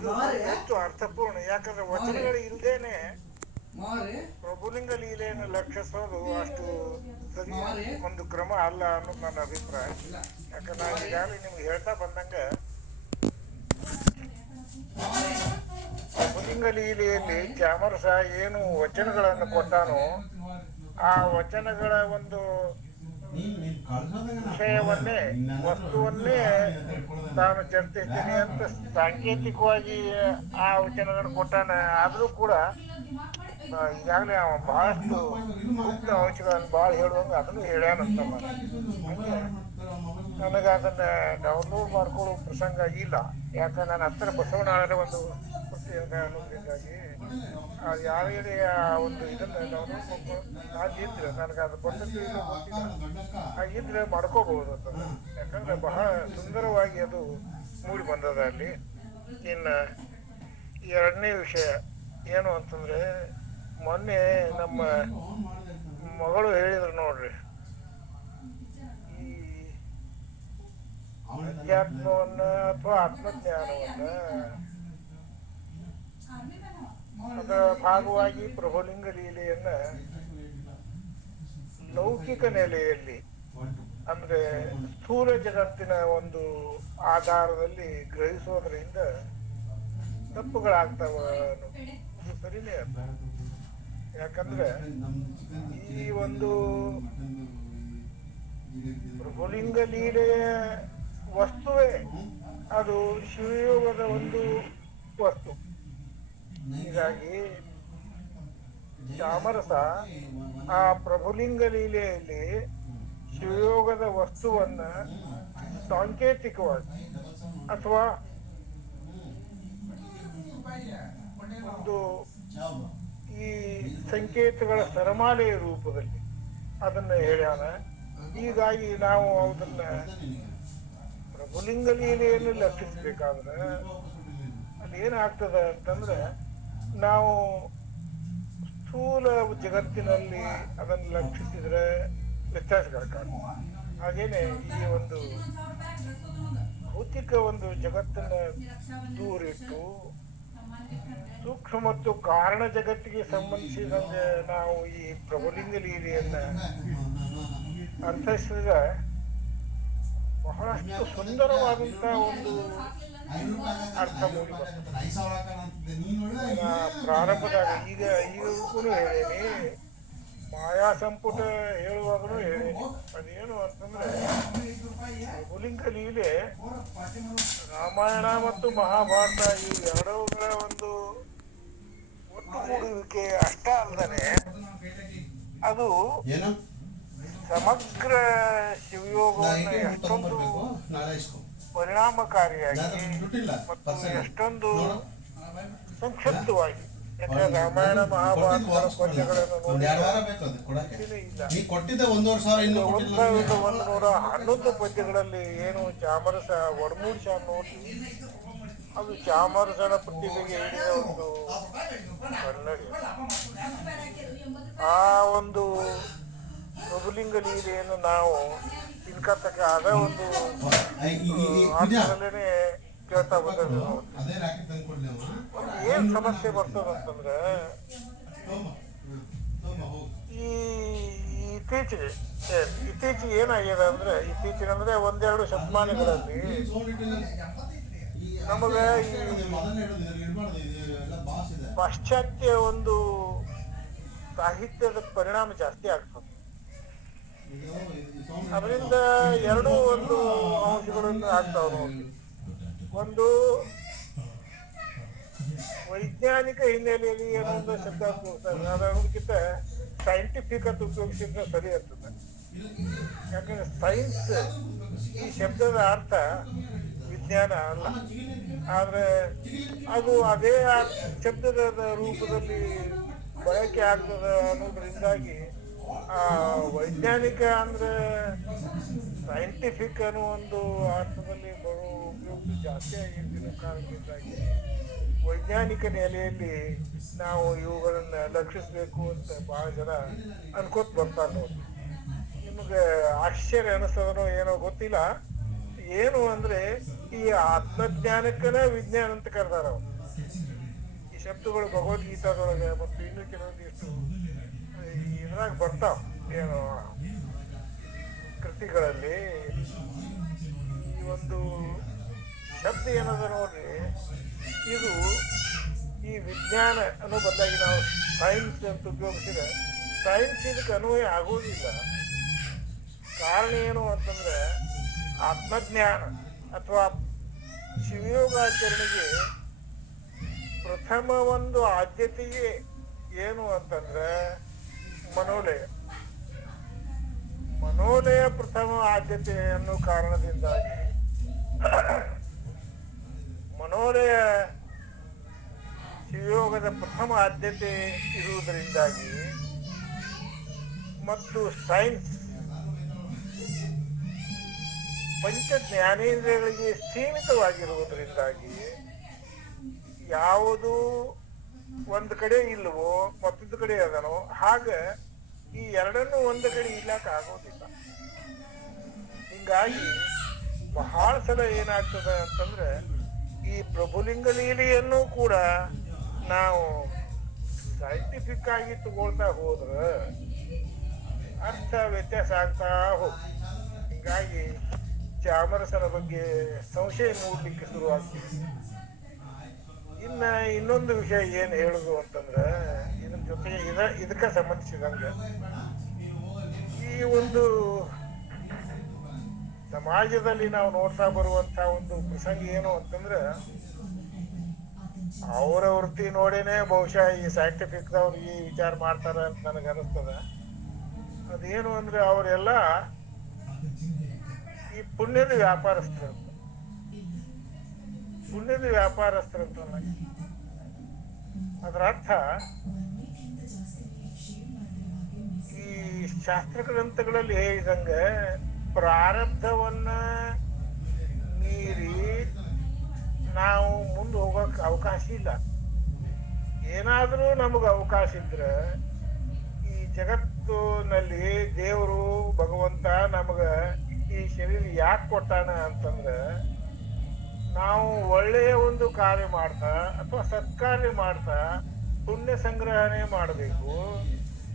ಇದು ಹೆಚ್ಚು ಅರ್ಥಪೂರ್ಣ. ಯಾಕಂದ್ರೆ ವಚನಗಳು ಇಲ್ದೇನೆ ಪ್ರಭುಲಿಂಗ ಲೀಲೆಯನ್ನು ಲಕ್ಷಿಸೋದು ಅಷ್ಟು ಸರಿ ಒಂದು ಕ್ರಮ ಅಲ್ಲ ಅನ್ನೋದು ನನ್ನ ಅಭಿಪ್ರಾಯ. ಯಾಕಂದ್ರೆ ನಾನು ಈಗಾಗಲೇ ನಿಮ್ಗೆ ಹೇಳ್ತಾ ಬಂದಂಗ ಪ್ರಭುಲಿಂಗ ಲೀಲೆಯಲ್ಲಿ ಚಾಮರಸ ಏನು ವಚನಗಳನ್ನು ಕೊಟ್ಟಾನೋ ಆ ವಚನಗಳ ಒಂದು ವಿಷಯವನ್ನೇ ವಸ್ತುವನ್ನೇ ತಾನು ಚರ್ಚಿಸ್ತೀನಿ ಅಂತ ಸಾಂಕೇತಿಕವಾಗಿ ಆ ವಚನಗಳನ್ನು ಕೊಟ್ಟಾನ. ಆದರೂ ಕೂಡ ಈಗಾಗಲೇ ಅವ ಬಹಳಷ್ಟು ಮುಖ್ಯ ಅಂಶಗಳನ್ನು ಭಾಳ ಹೇಳುವಂಗ ಅದನ್ನು ಹೇಳ್ಯಾನಂತ ಹಂಗೆ ನನಗೆ ಅದನ್ನ ಡೌನ್ಲೋಡ್ ಮಾಡ್ಕೊಳ್ಳೋ ಪ್ರಸಂಗ ಇಲ್ಲ. ಯಾಕಂದ್ರೆ ನನ್ನ ಹತ್ತಿರ ಬಸವಣ್ಣರ ಒಂದು ಪುಸ್ತಕ ಅನ್ನೋದ್ರಿಂದಾಗಿ ಅದು ಯಾರಿಗೆ ಆ ಒಂದು ಇದನ್ನ ಡೌನ್ಲೋಡ್ ಮಾಡ್ಕೊಂಡು ಅದಿದ್ರೆ ನನಗೆ ಅದು ಬರ್ತದೆ ಇಲ್ಲ ಗೊತ್ತಿಲ್ಲ, ಹಾಗಿದ್ರೆ ಮಾಡ್ಕೋಬಹುದು ಅಂತ. ಯಾಕಂದ್ರೆ ಬಹಳ ಸುಂದರವಾಗಿ ಅದು ಮೂಡಿ ಬಂದದ ಅಲ್ಲಿ. ಇನ್ನು ಎರಡನೇ ವಿಷಯ ಏನು ಅಂತಂದ್ರೆ, ಮೊನ್ನೆ ನಮ್ಮ ಮಗಳು ಹೇಳಿದ್ರು ನೋಡ್ರಿ, ಈ ಅಧ್ಯಾತ್ಮವನ್ನ ಅಥವಾ ಆತ್ಮಜ್ಞಾನವನ್ನ ಅದರ ಭಾಗವಾಗಿ ಪ್ರಭುಲಿಂಗ ಲೀಲೆಯನ್ನ ಲೌಕಿಕ ನೆಲೆಯಲ್ಲಿ ಅಂದ್ರೆ ಸ್ಥೂಲ ಜಗತ್ತಿನ ಒಂದು ಆಧಾರದಲ್ಲಿ ಗ್ರಹಿಸೋದ್ರಿಂದ ತಪ್ಪುಗಳಾಗ್ತಾವ ಅನ್ನೋದು ಸರಿನೇ ಅಲ್ಲ. ಯಾಕಂದ್ರೆ ಈ ಒಂದು ಪ್ರಭುಲಿಂಗ ಲೀಲೆಯ ವಸ್ತುವೇ ಅದು ಶಿವಯೋಗದ ಒಂದು ವಸ್ತು. ಹೀಗಾಗಿ ಚಾಮರಸ ಆ ಪ್ರಭುಲಿಂಗ ಲೀಲೆಯಲ್ಲಿ ಶಿವಯೋಗದ ವಸ್ತುವನ್ನ ಸಾಂಕೇತಿಕವಾಗಿ ಅಥವಾ ಒಂದು ಈ ಸಂಕೇತಗಳ ಸರಮಾಲೆಯ ರೂಪದಲ್ಲಿ ಅದನ್ನ ಹೇಳ್ಯಾನ. ಹೀಗಾಗಿ ನಾವು ಅದನ್ನ ಪ್ರಭುಲಿಂಗ ಲೀಲೆಯನ್ನು ಲಕ್ಷಿಸಬೇಕಾದ್ರೆ ಅದೇನಾಗ್ತದ ಅಂತಂದ್ರೆ, ನಾವು ಸ್ಥೂಲ ಜಗತ್ತಿನಲ್ಲಿ ಅದನ್ನು ಲಕ್ಷಿಸಿದ್ರೆ ವ್ಯತ್ಯಾಸಗಳಾಗ್ತವೆ. ಹಾಗೇನೆ ಈ ಒಂದು ಭೌತಿಕ ಒಂದು ಜಗತ್ತನ್ನ ದೂರಿಟ್ಟು ಸೂಕ್ಷ್ಮ ಮತ್ತು ಕಾರಣ ಜಗತ್ತಿಗೆ ಸಂಬಂಧಿಸಿದಂಗೆ ನಾವು ಈ ಪ್ರಭುಲಿಂಗ ಲೀಲೆಯನ್ನ ಅರ್ಥೈಸಿದ್ರೆ ಬಹಳಷ್ಟು ಸುಂದರವಾದಂತ ಒಂದು ಅರ್ಥ ಮೂಡಿ ಬರ್ತದೆ. ಪ್ರಾರಂಭದಾಗ ಈಗೂ ಹೇಳೇನಿ, ಮಾಯಾ ಸಂಪುಟ ಹೇಳುವಾಗಲೂ ಹೇಳೇನಿ. ಅದೇನು ಅಂತಂದ್ರೆ, ಪ್ರಭುಲಿಂಗ ಲೀಲೆ ರಾಮಾಯಣ ಮತ್ತು ಮಹಾಭಾರತ ಈ ಎರಡೂಗಳ ಒಂದು ಒಟ್ಟುಗೂಡುವಿಕೆ ಅಷ್ಟ ಅಲ್ಲದೆ ಅದು ಸಮಗ್ರ ಶಿವಯೋಗವನ್ನು ಎಷ್ಟೊಂದು ಪರಿಣಾಮಕಾರಿಯಾಗಿ ಮತ್ತು ಎಷ್ಟೊಂದು ಸಂಕ್ಷಿಪ್ತವಾಗಿ, ಯಾಕಂದ್ರೆ ರಾಮಾಯಣ ಮಹಾಭಾರತಗಳ ಪದ್ಯಗಳನ್ನು ನೋಡಿ 1111 ಪದ್ಯಗಳಲ್ಲಿ ಏನು ಚಾಮರಸ ಒಡಮೂಡಿಸ ನೋಡಿ, ಅದು ಚಾಮರಸನ ಪ್ರತಿಭೆಗೆ ಹಿಡಿದ ಒಂದು ಕನ್ನಡಿ. ಆ ಒಂದು ಪ್ರಭುಲಿಂಗ ಲೀಲೆಯನ್ನು ನಾವು ಇನ್ಕತ್ತಕ್ಕ ಅದ ಒಂದು ಅರ್ಥದಲ್ಲೇನೆ ಕೇಳ್ತಾ ಬಂದದ್ದು. ಏನ್ ಸಮಸ್ಯೆ ಬರ್ತದಂತಂದ್ರೆ, ಈ ಇತ್ತೀಚೆಗೆ ಏನಾಗಿದೆ ಅಂದ್ರೆ, ಇತ್ತೀಚೆಗೆ ಒಂದೆರಡು ಶತಮಾನಗಳಲ್ಲಿ ನಮಗೆ ಈ ಪಾಶ್ಚಾತ್ಯ ಒಂದು ಸಾಹಿತ್ಯದ ಪರಿಣಾಮ ಜಾಸ್ತಿ ಆಗ್ತದೆ. ಅದರಿಂದ ಎರಡೂ ಒಂದು ಅಂಶಗಳನ್ನು ಆಗ್ತಾವ ನೋಡಿ. ಒಂದು ವೈಜ್ಞಾನಿಕ ಹಿನ್ನೆಲೆಯಲ್ಲಿ ಏನೋ ಒಂದು ಶಬ್ದ ಉಪಯೋಗಿಸ್ತಾರೆ, ಅದಕ್ಕಿಂತ ಸೈಂಟಿಫಿಕ್ ಅಂತ ಉಪಯೋಗಿಸಿದ್ರೆ ಸರಿ ಇರ್ತದೆ. ಯಾಕಂದ್ರೆ ಸೈನ್ಸ್ ಈ ಶಬ್ದದ ಅರ್ಥ ವಿಜ್ಞಾನ ಅಲ್ಲ, ಆದ್ರೆ ಅದು ಅದೇ ಶಬ್ದದ ರೂಪದಲ್ಲಿ ಬಳಕೆ ಆಗ್ತದೆ ಅನ್ನೋದ್ರಿಂದಾಗಿ ವೈಜ್ಞಾನಿಕ ಅಂದ್ರೆ ಸೈಂಟಿಫಿಕ್ ಅನ್ನೋ ಒಂದು ಅರ್ಥದಲ್ಲಿ ಬರೋ ಉಪಯೋಗ ಜಾಸ್ತಿ ಆಗಿರ್ತಿರೋ ಕಾರಣದಿಂದಾಗಿ ವೈಜ್ಞಾನಿಕ ನೆಲೆಯಲ್ಲಿ ನಾವು ಇವುಗಳನ್ನ ಲಕ್ಷಿಸಬೇಕು ಅಂತ ಬಹಳ ಜನ ಅನ್ಕೋತ ಬರ್ತಾರೆ ನೋಡಿ. ನಿಮಗೆ ಆಶ್ಚರ್ಯ ಅನಿಸ್ತದನೋ ಏನೋ ಗೊತ್ತಿಲ್ಲ, ಏನು ಅಂದ್ರೆ ಈ ಆತ್ಮಜ್ಞಾನಕ್ಕನ ವಿಜ್ಞಾನ ಅಂತ ಕರೆದಾರ ಅವ್ರು. ಈ ಶಬ್ದಗಳು ಭಗವದ್ಗೀತಾದೊಳಗೆ ಮತ್ತು ಇನ್ನು ಕೆಲವೊಂದಿಷ್ಟು ಇದ್ರಾಗ ಬರ್ತಾವ ಏನು ಕೃತಿಗಳಲ್ಲಿ. ಈ ಒಂದು ಶಬ್ದ ಏನದ ನೋಡ್ರಿ, ಇದು ಈ ವಿಜ್ಞಾನ ಅನ್ನೋ ಬದಲಾಗಿ ನಾವು ಸೈನ್ಸ್ ಅಂತ ಉಪಯೋಗಿಸಿದ್ರೆ ಸೈನ್ಸ್ ಇದಕ್ಕೆ ಅನ್ವಯ ಆಗೋದಿಲ್ಲ. ಕಾರಣ ಏನು ಅಂತಂದ್ರೆ ಆತ್ಮಜ್ಞಾನ ಅಥವಾ ಶಿವಯೋಗಾಚರಣೆಗೆ ಪ್ರಥಮ ಒಂದು ಆದ್ಯತೆಯೇ ಏನು ಅಂತಂದ್ರೆ ಮನೋಲಯ. ಮನೋಲಯ ಪ್ರಥಮ ಆದ್ಯತೆ ಅನ್ನೋ ಕಾರಣದಿಂದಾಗಿ ಮನೋಲಯ ಶಿವಯೋಗದ ಪ್ರಥಮ ಆದ್ಯತೆ ಇರುವುದರಿಂದಾಗಿ ಮತ್ತು ಸೈನ್ಸ್ ಪಂಚ ಜ್ಞಾನೇಂದ್ರಿಯಗಳಿಗೆ ಸೀಮಿತವಾಗಿರುವುದರಿಂದಾಗಿ ಯಾವುದು ಒಂದು ಕಡೆ ಇಲ್ಲವೋ ಮತ್ತೊಂದು ಕಡೆ ಅದನೋ ಹಾಗ ಈ ಎರಡನ್ನೂ ಒಂದು ಕಡೆ ಇಲ್ಲಕ ಆಗೋದಿಲ್ಲ. ಹಿಂಗಾಗಿ ಬಹಳ ಸಲ ಏನಾಗ್ತದೆ ಅಂತಂದ್ರೆ ಈ ಪ್ರಭುಲಿಂಗ ಲೀಲೆಯನ್ನು ಕೂಡ ನಾವು ಸೈಂಟಿಫಿಕ್ ಆಗಿ ತಗೊಳ್ತಾ ಹೋದ್ರ ಅರ್ಥ ವ್ಯತ್ಯಾಸ ಆಗ್ತಾ ಹೋಗ್ತದೆ. ಹಿಂಗಾಗಿ ಚಾಮರಸನ ಬಗ್ಗೆ ಸಂಶಯ ಮೂಡ್ಲಿಕ್ಕೆ ಶುರುವಾಗ್ತದೆ. ಇನ್ನೊಂದು ವಿಷಯ ಏನ್ ಹೇಳುದು ಅಂತಂದ್ರೆ ಇದ್ರ ಜೊತೆಗೆ ಇದಕ್ಕೆ ಸಂಬಂಧಿಸಿದಂಗ ಈ ಒಂದು ಸಮಾಜದಲ್ಲಿ ನಾವು ನೋಡ್ತಾ ಬರುವಂತ ಒಂದು ಪ್ರಸಂಗ ಏನು ಅಂತಂದ್ರೆ ಅವರ ವೃತ್ತಿ ನೋಡೇನೆ ಬಹುಶಃ ಈ ಸೈಂಟಿಫಿಕ್ ದವ್ರು ಈ ವಿಚಾರ ಮಾಡ್ತಾರ ಅಂತ ನನಗೆ ಅನಿಸ್ತದ. ಅದೇನು ಅಂದ್ರೆ ಅವರೆಲ್ಲ ಈ ಪುಣ್ಯದ ವ್ಯಾಪಾರಸ್ಥರು. ಪುಣ್ಯದ ವ್ಯಾಪಾರಸ್ಥರಂತ ಅದರ ಅರ್ಥ ಈ ಶಾಸ್ತ್ರ ಗ್ರಂಥಗಳಲ್ಲಿ ಹೇಳಿದಂಗ ಪ್ರಾರಬ್ಧವನ್ನ ಮೀರಿ ನಾವು ಮುಂದೆ ಹೋಗಕ್ ಅವಕಾಶ ಇಲ್ಲ. ಏನಾದ್ರೂ ನಮಗ ಅವಕಾಶ ಇದ್ರೆ ಈ ಜಗತ್ತಿನಲ್ಲಿ ದೇವರು ಭಗವಂತ ನಮಗ ಈ ಶರೀರ ಯಾಕೆ ಕೊಟ್ಟಾನ ಅಂತಂದ್ರೆ ನಾವು ಒಳ್ಳೆಯ ಒಂದು ಕಾರ್ಯ ಮಾಡ್ತಾ ಅಥವಾ ಸತ್ಕಾರ್ಯ ಮಾಡ್ತಾ ಪುಣ್ಯ ಸಂಗ್ರಹಣೆ ಮಾಡಬೇಕು.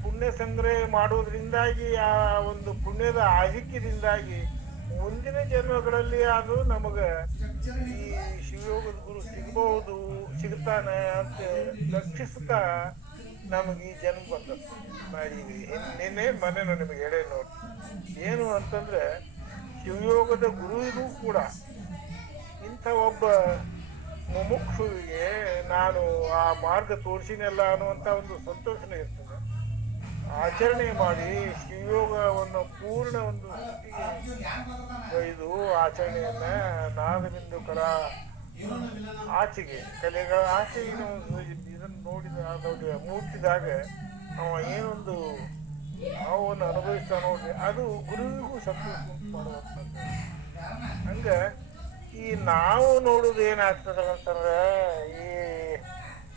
ಪುಣ್ಯ ಸಂಗ್ರಹ ಮಾಡುವುದರಿಂದಾಗಿ ಆ ಒಂದು ಪುಣ್ಯದ ಆಧಿಕ್ಯದಿಂದಾಗಿ ಮುಂದಿನ ಜನ್ಮಗಳಲ್ಲಿ ಅದು ನಮಗ ಈ ಶಿವಯೋಗದ ಗುರು ಸಿಗ್ತಾನೆ ಅಂತ ಲಕ್ಷಿಸುತ್ತಾ ನಮಗೆ ಈ ಜನ್ಮ ಬಂದ ಮಾಡೀವಿ. ನಿನ್ನೆ ಮನೆ ನಿಮಗೆ ಹೇಳೇ ನೋಡಿ ಏನು ಅಂತಂದ್ರೆ ಶಿವಯೋಗದ ಗುರುವಿಗೂ ಕೂಡ ಇಂಥ ಒಬ್ಬ ಮುಮುಕ್ಷುವಿಗೆ ನಾನು ಆ ಮಾರ್ಗ ತೋರಿಸಿನಲ್ಲ ಅನ್ನುವಂಥ ಒಂದು ಸಂತೋಷನೇ ಇರ್ತದೆ. ಆಚರಣೆ ಮಾಡಿ ಶಿವಯೋಗವನ್ನು ಪೂರ್ಣ ಒಂದು ಇದು ಆಚರಣೆಯನ್ನ ನಾದಬಿಂದು ಕರ ಆಚೆಗೆ ಕಲೆಗಳ ಆಚೆಗೆ ಇದನ್ನು ನೋಡಿದ ಮೂರ್ತಿದಾಗ ಅವ ಏನೊಂದು ಭಾವವನ್ನು ಅನುಭವಿಸ್ತಾ ನೋಡ್ರಿ, ಅದು ಗುರುವಿಗೂ ಸಂತೋಷ ಮಾಡುವಂಥದ್ದು. ಹಂಗ ಈ ನಾವು ನೋಡುದು ಏನಾಗ್ತದ ಅಂತಂದ್ರೆ ಈ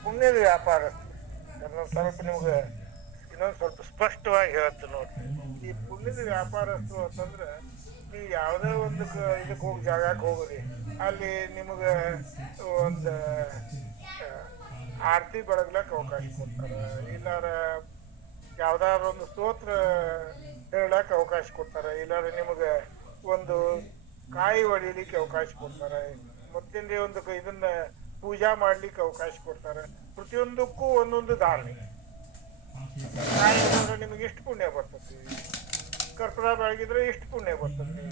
ಪುಣ್ಯದ ವ್ಯಾಪಾರಸ್ಥರು ಸ್ವಲ್ಪ ನಿಮ್ಗೆ ಇನ್ನೊಂದು ಸ್ವಲ್ಪ ಸ್ಪಷ್ಟವಾಗಿ ಹೇಳ್ತೀನಿ ನೋಡ್ರಿ. ಈ ಪುಣ್ಯದ ವ್ಯಾಪಾರಸ್ಥರು ಅಂತಂದ್ರೆ ನೀವು ಯಾವುದೇ ಒಂದು ಇದಕ್ಕೆ ಹೋಗಿ ಜಾಗಕ್ಕೆ ಹೋಗ್ರಿ, ಅಲ್ಲಿ ನಿಮಗೆ ಒಂದು ಆರತಿ ಬೆಳಗ್ಲಕ್ಕೆ ಅವಕಾಶ ಕೊಡ್ತಾರೆ, ಇಲ್ಲಾರ ಯಾವ್ದಾದ್ರು ಒಂದು ಸ್ತೋತ್ರ ಹೇಳಕ್ ಅವಕಾಶ ಕೊಡ್ತಾರೆ, ಇಲ್ಲಾರ ನಿಮಗೆ ಒಂದು ಕಾಯಿ ಹೊಡಿಲಿಕ್ಕೆ ಅವಕಾಶ ಕೊಡ್ತಾರೆ, ಮತ್ತಿಂದ ಒಂದು ಇದನ್ನ ಪೂಜಾ ಮಾಡ್ಲಿಕ್ಕೆ ಅವಕಾಶ ಕೊಡ್ತಾರೆ. ಪ್ರತಿಯೊಂದಕ್ಕೂ ಒಂದೊಂದು ಧಾರಣೆ. ಕಾಯಿ ಹೊಡೆದ್ರೆ ನಿಮಗೆ ಎಷ್ಟು ಪುಣ್ಯ ಬರ್ತತಿ, ಕರ್ಪೂರ ಬೆಳಗಿದ್ರೆ ಎಷ್ಟು ಪುಣ್ಯ ಬರ್ತತಿ,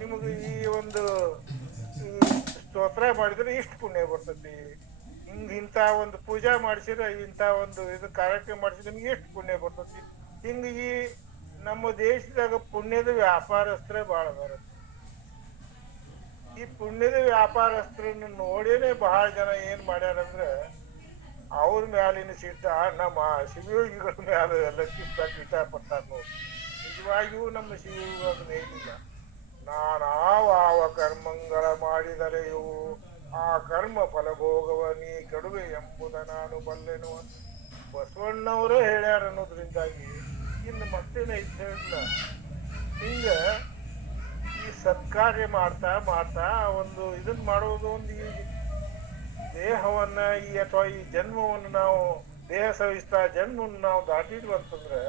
ನಿಮಗೆ ಈ ಒಂದು ಸ್ತೋತ್ರ ಮಾಡಿದ್ರೆ ಎಷ್ಟು ಪುಣ್ಯ ಬರ್ತತಿ, ಇಂಥ ಒಂದು ಪೂಜಾ ಮಾಡಿಸಿದ್ರೆ ಇಂಥ ಒಂದು ಇದು ಕಾರ್ಯಕ್ರಮ ಮಾಡಿಸಿದ್ರೆ ನಿಮ್ಗೆ ಎಷ್ಟು ಪುಣ್ಯ ಬರ್ತತಿ. ಹಿಂಗೆ ಈ ನಮ್ಮ ದೇಶದಾಗ ಪುಣ್ಯದ ವ್ಯಾಪಾರಸ್ಥರೇ ಭಾಳ ಬರುತ್ತೆ. ಈ ಪುಣ್ಯದ ವ್ಯಾಪಾರಸ್ಥರನ್ನ ನೋಡೇನೆ ಬಹಳ ಜನ ಏನ್ ಮಾಡ್ಯಾರಂದ್ರೆ ಅವ್ರ ಮ್ಯಾಲಿನ ಸಿಟ್ಟ ನಮ್ಮ ಶಿವಯೋಗಿಗಳ ಮ್ಯಾಲ ಲಕ್ಷಿಸಕ್ಕೆ ಇಷ್ಟಪಡ್ತಾರೆ ನೋಡಿ. ನಿಜವಾಗಿಯೂ ನಮ್ಮ ಶಿವಯೋಗಿ ಅದನ್ನ ಏನಿಲ್ಲ, ನಾನಾವ ಕರ್ಮಂಗಳ ಮಾಡಿದರೆಯೂ ಆ ಕರ್ಮ ಫಲಭೋಗವ ನೀ ಕಡುವೆ ಎಂಬುದ ನಾನು ಬಲ್ಲೆನು ಬಸವಣ್ಣವರೇ ಹೇಳ್ಯಾರ ಅನ್ನೋದ್ರಿಂದಾಗಿ ಇನ್ನು ಮತ್ತೇನ ಇಲ್ಲ. ಹಿಂಗ ಈ ಸತ್ಕಾರ್ಯ ಮಾಡ್ತಾ ಮಾಡ್ತಾ ಒಂದು ಇದನ್ನ ಮಾಡೋದು ಒಂದು ಈ ದೇಹವನ್ನ ಈ ಅಥವಾ ಈ ಜನ್ಮವನ್ನು ನಾವು ದೇಹ ಸವಿಸ್ತಾ ಜನ್ಮವನ್ನು ನಾವು ದಾಟಿದ್ವು ಅಂತಂದ್ರೆ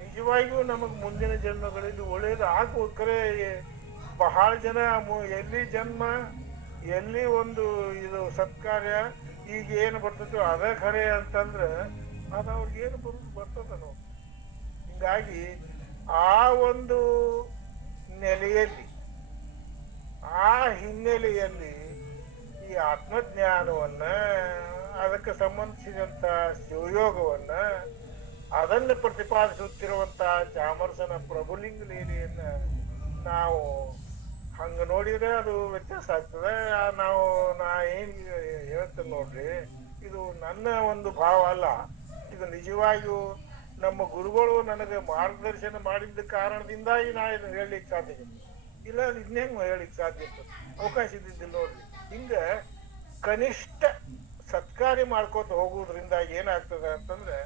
ನಿಜವಾಗಿಯೂ ನಮಗ್ ಮುಂದಿನ ಜನ್ಮಗಳಲ್ಲಿ ಒಳ್ಳೇದು ಆಗ್ಬೋದು. ಖರೆ ಬಹಳ ಜನ ಎಲ್ಲಿ ಜನ್ಮ ಎಲ್ಲಿ ಒಂದು ಇದು ಸತ್ಕಾರ್ಯ ಈಗ ಏನು ಬರ್ತದೋ ಅದ ಖರೆ ಅಂತಂದ್ರೆ ಅದು ಅವ್ರಿಗೇನು ಬರ್ತದ ನೋಡಿ. ಹಿಂಗಾಗಿ ಆ ಒಂದು ನೆಲೆಯಲ್ಲಿ ಆ ಹಿನ್ನೆಲೆಯಲ್ಲಿ ಈ ಆತ್ಮಜ್ಞಾನವನ್ನ ಅದಕ್ಕೆ ಸಂಬಂಧಿಸಿದಂತ ಶಿವಯೋಗವನ್ನ ಅದನ್ನು ಪ್ರತಿಪಾದಿಸುತ್ತಿರುವಂತ ಚಾಮರಸನ ಪ್ರಭುಲಿಂಗ ಲೀಲೆಯನ್ನ ನಾವು ಹಂಗ ನೋಡಿದ್ರೆ ಅದು ವ್ಯತ್ಯಾಸ ಆಗ್ತದೆ. ನಾ ಏನ್ ಹೇಳ್ತೇನೆ ನೋಡ್ರಿ, ಇದು ನನ್ನ ಒಂದು ಭಾವ ಅಲ್ಲ, ಇದು ನಿಜವಾಗಿಯೂ ನಮ್ಮ ಗುರುಗಳು ನನಗೆ ಮಾರ್ಗದರ್ಶನ ಮಾಡಿದ್ದ ಕಾರಣದಿಂದಾಗಿ ನಾ ಇದನ್ನ ಹೇಳಲಿಕ್ಕೆ ಸಾಧ್ಯ ಇದೆ. ಇಲ್ಲ ಇದನ್ನೇನು ಹೇಳಲಿಕ್ಕೆ ಸಾಧ್ಯ ಇತ್ತು, ಅವಕಾಶ ಇದ್ದಿದ್ದಿಲ್ಲ ನೋಡ್ರಿ. ಹಿಂಗ ಕನಿಷ್ಠ ಸತ್ಕಾರ್ಯ ಮಾಡ್ಕೋತ ಹೋಗುವುದ್ರಿಂದ ಏನಾಗ್ತದೆ ಅಂತಂದ್ರೆ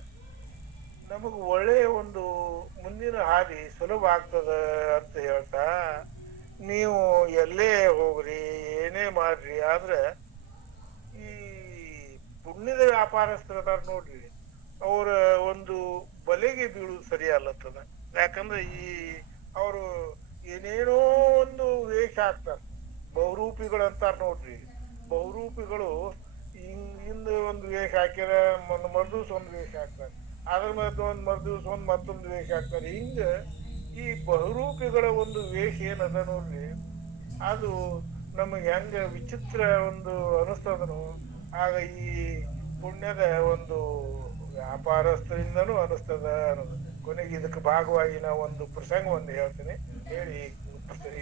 ನಮಗ್ ಒಳ್ಳೆಯ ಒಂದು ಮುಂದಿನ ಹಾದಿ ಸುಲಭ ಆಗ್ತದ ಅಂತ ಹೇಳ್ತಾ, ನೀವು ಎಲ್ಲೇ ಹೋಗ್ರಿ ಏನೇ ಮಾಡ್ರಿ ಆದ್ರೆ ಈ ಪುಣ್ಯದ ವ್ಯಾಪಾರಸ್ಥರದಾರ ನೋಡ್ರಿ, ಅವರ ಒಂದು ಬಲೆಗೆ ಬೀಳುವುದು ಸರಿ ಅಲ್ಲತ್ತದ. ಯಾಕಂದ್ರೆ ಅವರು ಏನೇನೋ ಒಂದು ವೇಷ ಹಾಕ್ತಾರ, ಬಹುರೂಪಿಗಳು ಅಂತಾರ ನೋಡ್ರಿ. ಬಹುರೂಪಿಗಳು ಹಿಂದ ಒಂದು ವೇಷ ಹಾಕ್ಯಾರ, ಮರುದಿವ್ಸ ಒಂದು ವೇಷ ಹಾಕ್ತಾರೆ, ಅದ್ರ ಮಧ್ಯ ಒಂದ್ ಮರುದಿವ್ಸ ಒಂದ್ ಮತ್ತೊಂದು ವೇಷ ಹಾಕ್ತಾರೆ. ಹಿಂಗ ಈ ಬಹುರೂಪಿಗಳ ಒಂದು ವೇಷ ಏನದ ನೋಡ್ರಿ, ಅದು ನಮಗೆ ಹೆಂಗ ವಿಚಿತ್ರ ಒಂದು ಅನಿಸ್ತದನು ಆಗ ಈ ಪುಣ್ಯದ ಒಂದು ವ್ಯಾಪಾರಸ್ಥರಿಂದನೂ ಅನಿಸ್ತದ ಅನ್ನೋದು. ಕೊನೆಗೆ ಇದಕ್ಕೆ ಭಾಗವಾಗಿ ನಾವು ಒಂದು ಪ್ರಸಂಗವನ್ನು ಹೇಳ್ತೀನಿ, ಹೇಳಿ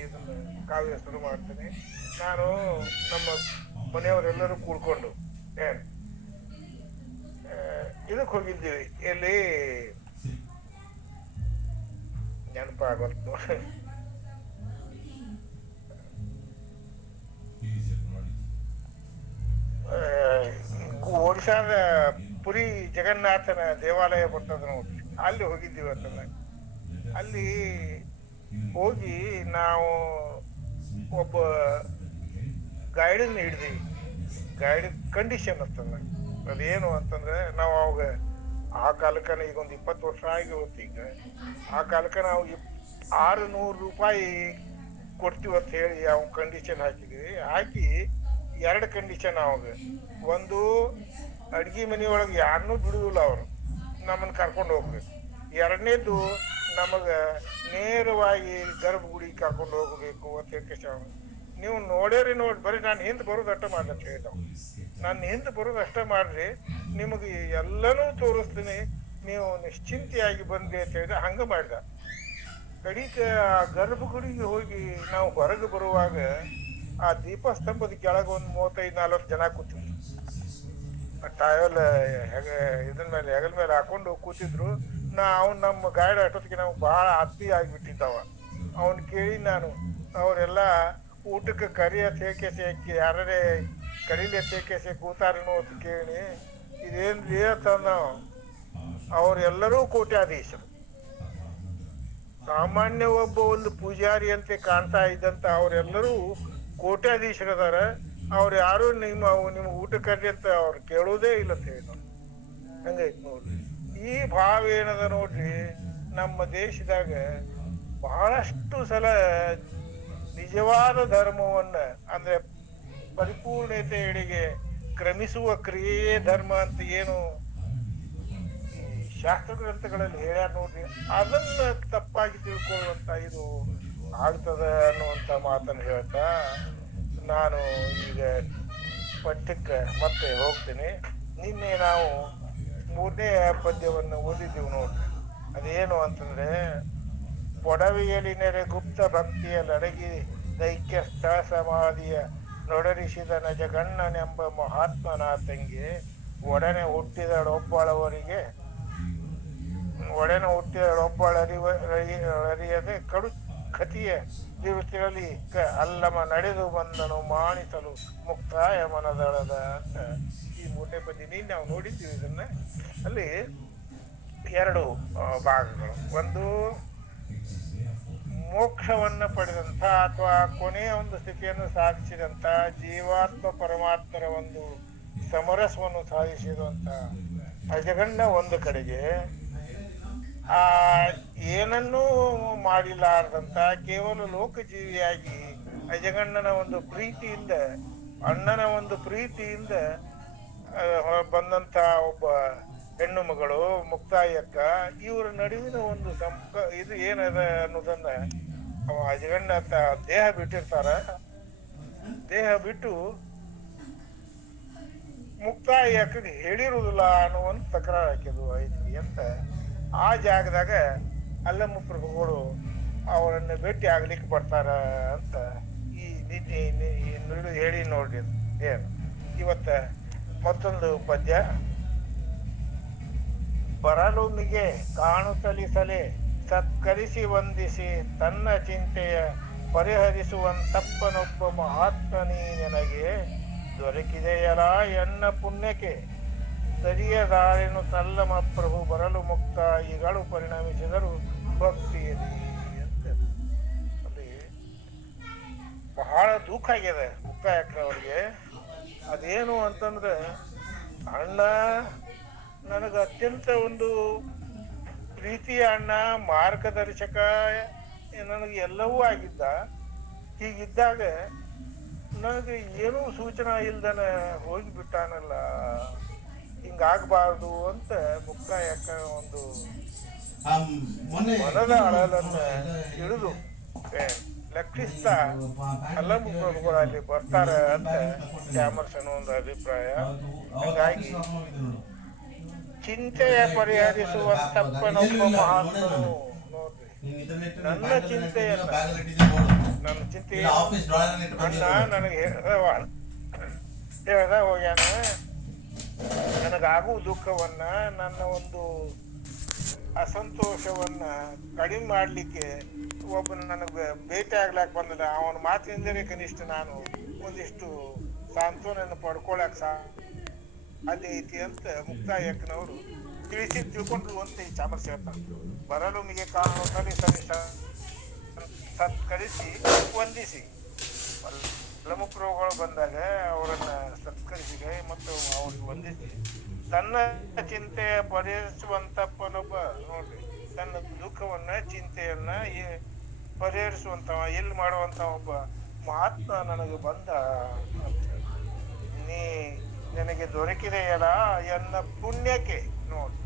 ಇದನ್ನ ಕಾವ್ಯ ಶುರು ಮಾಡ್ತೀನಿ. ನಾನು ನಮ್ಮ ಮನೆಯವರೆಲ್ಲರೂ ಕೂಡ್ಕೊಂಡು ಇದಕ್ಕೆ ಹೋಗಿದ್ದೀವಿ, ಎಲ್ಲಿ ನೆನಪಾಗಲ್ತು, ಒಡಿಶಾದ ಪುರಿ ಜಗನ್ನಾಥನ ದೇವಾಲಯ ಬರ್ತದ ನೋಡ್ರಿ, ಅಲ್ಲಿ ಹೋಗಿದ್ದೀವಿ ಅಂತಂದ. ಅಲ್ಲಿ ಹೋಗಿ ನಾವು ಒಬ್ಬ ಗೈಡನ್ನ ಹಿಡ್ದೀವಿ. ಗೈಡ್ ಕಂಡೀಷನ್ ಅಂತಂದ, ಅದೇನು ಅಂತಂದ್ರೆ ನಾವು ಅವಾಗ ಆ ಕಾಲಕ್ಕನ ಈಗ ಒಂದು 20 ವರ್ಷ ಆಗಿ ಹೋಗ್ತಿ. ಈಗ ಆ ಕಾಲಕ್ಕ ನಾವು 600 ರೂಪಾಯಿ ಕೊಡ್ತೀವಂತ ಹೇಳಿ ಅವ್ನ ಕಂಡೀಷನ್ ಹಾಕಿದ್ವಿ. ಹಾಕಿ 2 ಕಂಡೀಷನ್ ಅವಾಗ, ಒಂದು ಅಡ್ಗಿ ಮನೆಯೊಳಗೆ ಯಾರನ್ನೂ ಬಿಡುವುದಿಲ್ಲ, ಅವರು ನಮ್ಮನ್ನ ಕರ್ಕೊಂಡು ಹೋಗ್ಬೇಕು. ಎರಡನೇದು ನಮಗ ನೇರವಾಗಿ ಗರ್ಭಗುಡಿ ಕರ್ಕೊಂಡು ಹೋಗ್ಬೇಕು ಅಂತ ಹೇಳಿ. ನೀವು ನೋಡ್ಯಾರಿ ನೋಡಿ, ಬರೀ ನಾನು ಹಿಂದೆ ಬರೋದು ಅಷ್ಟ ಮಾಡ್ರಿ ಅಂತ ಹೇಳಿದವು. ನಾನು ಹಿಂದೆ ಬರೋದು ಅಷ್ಟ ಮಾಡ್ರಿ, ನಿಮಗೆ ಎಲ್ಲನೂ ತೋರಿಸ್ತೀನಿ, ನೀವು ನಿಶ್ಚಿಂತೆಯಾಗಿ ಬಂದ್ರಿ ಅಂತ ಹೇಳಿದ. ಹಂಗ ಮಾಡಿದ. ಕಡಿಕ ಗರ್ಭಗುಡಿಗೆ ಹೋಗಿ ನಾವು ಹೊರಗೆ ಬರುವಾಗ ಆ ದೀಪಸ್ತಂಭದ ಕೆಳಗೆ ಒಂದು 35-40 ಜನ ಕೂತಿದ್ರು. ಟೈಲ್ ಇದನ್ ಮೇಲೆ ಹೆಗಲ ಮೇಲೆ ಹಾಕೊಂಡು ಕೂತಿದ್ರು. ಅವ್ನು ನಮ್ಮ ಗೈಡ್ ಅಷ್ಟೊತ್ತಿಗೆ ನಮ್ಗೆ ಬಹಳ ಆತ್ಮೀಯ ಆಗಿಬಿಟ್ಟಿದ್ದವ. ಅವನ್ ಕೇಳಿ ನಾನು, ಅವರೆಲ್ಲ ಊಟಕ್ಕೆ ಕರಿಯ ತೇಕೆಸಿ ಹಾಕಿ ಯಾರೇ ಕರೀಲಿ ತೇಕೆಸಿ ಕೂತಾರನು ಅಂತ ಕೇಳಿ, ಇದೇನ್ರಿ ಅಂತಂದ. ಅವರೆಲ್ಲರೂ ಕೋಟ್ಯಾಧೀಶರು. ಸಾಮಾನ್ಯ ಒಬ್ಬ ಒಂದು ಪೂಜಾರಿ ಅಂತೆ ಕಾಣ್ತಾ ಇದ್ದಂತ ಅವರೆಲ್ಲರೂ ಕೋಟ್ಯಾಧೀಶರದಾರ. ಅವ್ರು ಯಾರು ನಿಮ್ಮ ಊಟ ಕರ್ರಿ ಅಂತ ಅವ್ರು ಕೇಳೋದೇ ಇಲ್ಲ ಅಂತ ಹೇಳಿ. ಹಂಗೈತಿ ನೋಡ್ರಿ. ಈ ಭಾವ ಏನದ ನೋಡ್ರಿ, ನಮ್ಮ ದೇಶದಾಗ ಬಹಳಷ್ಟು ಸಲ ನಿಜವಾದ ಧರ್ಮವನ್ನ ಅಂದ್ರೆ ಪರಿಪೂರ್ಣತೆಯೆಡೆಗೆ ಕ್ರಮಿಸುವ ಕ್ರಿಯೆಯೇ ಧರ್ಮ ಅಂತ ಏನು ಈ ಶಾಸ್ತ್ರ ಗ್ರಂಥಗಳಲ್ಲಿ ಹೇಳ್ಯಾರ ನೋಡ್ರಿ, ಅದನ್ನ ತಪ್ಪಾಗಿ ತಿಳ್ಕೊಳ್ಳುವಂತ ಇದು ಆಗ್ತದ ಅನ್ನುವಂತ ಮಾತನ್ನು ಹೇಳ್ತಾ ನಾನು ಈಗ ಪಠ್ಯಕ್ಕೆ ಮತ್ತೆ ಹೋಗ್ತೀನಿ. ನಿನ್ನೆ ನಾವು 3ನೇ ಪದ್ಯವನ್ನು ಓದಿದ್ದೀವಿ ನೋಡ್ರಿ. ಅದೇನು ಅಂತಂದ್ರೆ, ಒಡವೆಯಲ್ಲಿ ನೆರೆ ಗುಪ್ತ ಭಕ್ತಿಯ ಲಡಗಿ ದೈಕ್ಯ ಸ್ಥಳ ಸಮಾಧಿಯ ನೊಡರಿಸಿದ ನಜಗಣ್ಣನೆಂಬ ಮಹಾತ್ಮನಾಥಂಗೆ ಒಡನೆ ಹುಟ್ಟಿದಳೊಬ್ಬಳವರಿಗೆ ಅರಿಯದೆ ಕಡು ಕತಿಯ ದಿವಸಗಳಲ್ಲಿ ಅಲ್ಲಮ ನಡೆದು ಬಂದನು ಮಾಣಿಸಲು ಮುಕ್ತಾಯ ಮನದಳದ ಅಂತ ಈ 3ನೇ ಪದ್ಯ ನಾವು ನೋಡಿದ್ದೀವಿ. ಇದನ್ನ ಅಲ್ಲಿ 2 ಭಾಗಗಳು. ಒಂದು ಮೋಕ್ಷವನ್ನ ಪಡೆದಂತ ಅಥವಾ ಕೊನೆಯ ಒಂದು ಸ್ಥಿತಿಯನ್ನು ಸಾಧಿಸಿದಂತ ಜೀವಾತ್ಮ ಪರಮಾತ್ಮರ ಒಂದು ಸಮರಸವನ್ನು ಸಾಧಿಸಿದಂತ ಅಜಗಣ್ಣ ಒಂದು ಕಡೆಗೆ, ಆ ಏನನ್ನೂ ಮಾಡಿಲಾರದಂತ ಕೇವಲ ಲೋಕಜೀವಿಯಾಗಿ ಅಜಗಣ್ಣನ ಒಂದು ಪ್ರೀತಿಯಿಂದ, ಅಣ್ಣನ ಒಂದು ಪ್ರೀತಿಯಿಂದ ಬಂದಂತ ಒಬ್ಬ ಹೆಣ್ಣು ಮಗಳು ಮುಕ್ತಾಯಕ್ಕ, ಇವರ ನಡುವಿನ ಒಂದು ಇದು ಏನದ ಅನ್ನೋದನ್ನ ಅವ ಅಜಗಣ್ಣ ದೇಹ ಬಿಟ್ಟಿರ್ತಾರ. ದೇಹ ಬಿಟ್ಟು ಮುಕ್ತಾಯಕ್ಕೆ ಹೇಳಿರುವುದಿಲ್ಲ ಅನ್ನುವಂತ ತಕರಾರು ಹಾಕಿದ್ವು ಐತಿ ಅಂತ ಆ ಜಾಗದಾಗ ಅಲ್ಲಮ್ಮ ಪ್ರಭುಗಳು ಅವರನ್ನ ಭೇಟಿ ಆಗ್ಲಿಕ್ಕೆ ಬರ್ತಾರ ಅಂತ ಈ ನಿನ್ನೆ ಹೇಳಿ ನೋಡ್ರಿ. ಏನು ಇವತ್ತ ಮತ್ತೊಂದು ಪದ್ಯ. ಬರಲುಮಿಗೆ ಕಾಣು ಸಲಿಸಲೆ ಸತ್ಕರಿಸಿ ವಂದಿಸಿ ತನ್ನ ಚಿಂತೆಯ ಪರಿಹರಿಸುವಂತಪ್ಪನೊಬ್ಬ ಮಹಾತ್ಮನೀ ನನಗೆ ದೊರಕಿದೆಯಲ ಎನ್ನ ಪುಣ್ಯಕ್ಕೆ ಸರಿಯ ದಾರಿನು ತಲ್ಲಮ ಪ್ರಭು ಬರಲು ಮುಕ್ತಾಯಿಗಳು ಪರಿಣಮಿಸಿದರು ಭಕ್ತಿಯಲ್ಲಿ ಅಂತ. ಅಲ್ಲಿ ಬಹಳ ದುಃಖ ಆಗಿದೆ ಮುಕ್ತಾಯಕ್ಕನವ್ರಿಗೆ. ಅದೇನು ಅಂತಂದ್ರೆ, ಅಣ್ಣ ನನಗೆ ಅತ್ಯಂತ ಒಂದು ಪ್ರೀತಿಯ ಅಣ್ಣ, ಮಾರ್ಗದರ್ಶಕ, ನನಗೆ ಎಲ್ಲವೂ ಆಗಿದ್ದ. ಹೀಗಿದ್ದಾಗ ನನಗೆ ಏನೂ ಸೂಚನಾ ಇಲ್ದನ ಹೋಗಿಬಿಟ್ಟಾನಲ್ಲ, ಹಿಂಗಾಗಬಾರ್ದು ಅಂತ ಮುಕ್ತಾಯಕ್ಕ ಒಂದು ಮನದ ಅಳಲನ್ನ ಹಿಡಿದು ಲಕ್ಷಿಸ್ತಾ ಅಲ್ಲಮ್ಮ ಪ್ರಭುಗಳು ಅಲ್ಲಿ ಬರ್ತಾರ ಅಂತ ಚಾಮರ್ಸನ ಒಂದು ಅಭಿಪ್ರಾಯ. ಹಾಗಾಗಿ ಚಿಂತೆಯ ಪರಿಹರಿಸುವಂತಪ್ಪನೊಬ್ಬ ಮಹಾತ್ಮನು ನೋಡ್ರಿ, ನನ್ನ ಚಿಂತೆಯನ್ನ, ನನ್ನ ಚಿಂತೆ ಅಣ್ಣ ನನಗೆ ಹೇಳ್ದ ಹೋಗ್ಯಾನ. ನನಗಾಗುವ ದುಃಖವನ್ನ, ನನ್ನ ಒಂದು ಅಸಂತೋಷವನ್ನ ಕಡಿಮೆ ಮಾಡ್ಲಿಕ್ಕೆ ಒಬ್ಬ ನನಗೆ ಭೇಟಿ ಆಗ್ಲಾಕ್ ಬಂದ. ಅವನ ಮಾತಿನಿಂದಲೇ ಕನಿಷ್ಠ ನಾನು ಒಂದಿಷ್ಟು ಸಾಂತ್ವನನ್ನು ಪಡ್ಕೊಳಕ್ ಸಾಧ್ಯ ಐತಿ ಅಂತ ಮುಕ್ತಾಯಕ್ಕನವರು ತಿಳ್ಕೊಂಡ್ರು ಅಂತ ಈ ಚಾಮರ್ಸ್ ಹೇಳ್ತಾರೆ. ಬರಲುಮಿಗೆ ಕಾಣುತ್ತಲೇ ಸತ್ಕರಿಸಿ ವಂದಿಸಿ, ಪ್ರಭುಗಳು ಬಂದಾಗ ಅವರನ್ನ ಸತ್ಕರಿಸಿದೆ ಮತ್ತು ಅವ್ರಿಗೆ ವಂದಿಸಿ ತನ್ನ ಚಿಂತೆಯ ಪರಿಹರಿಸುವಂತಪ್ಪನೊಬ್ಬ ನೋಡ್ರಿ, ತನ್ನ ದುಃಖವನ್ನ ಚಿಂತೆಯನ್ನ ಪರಿಹರಿಸುವಂತವ, ಎಲ್ಲಿ ಮಾಡುವಂತ ಒಬ್ಬ ಮಹಾತ್ಮ ನನಗೆ ಬಂದ. ನೀ ನನಗೆ ದೊರಕಿದೆಯಲ್ಲ ಎನ್ನ ಪುಣ್ಯಕ್ಕೆ ನೋಡಿ,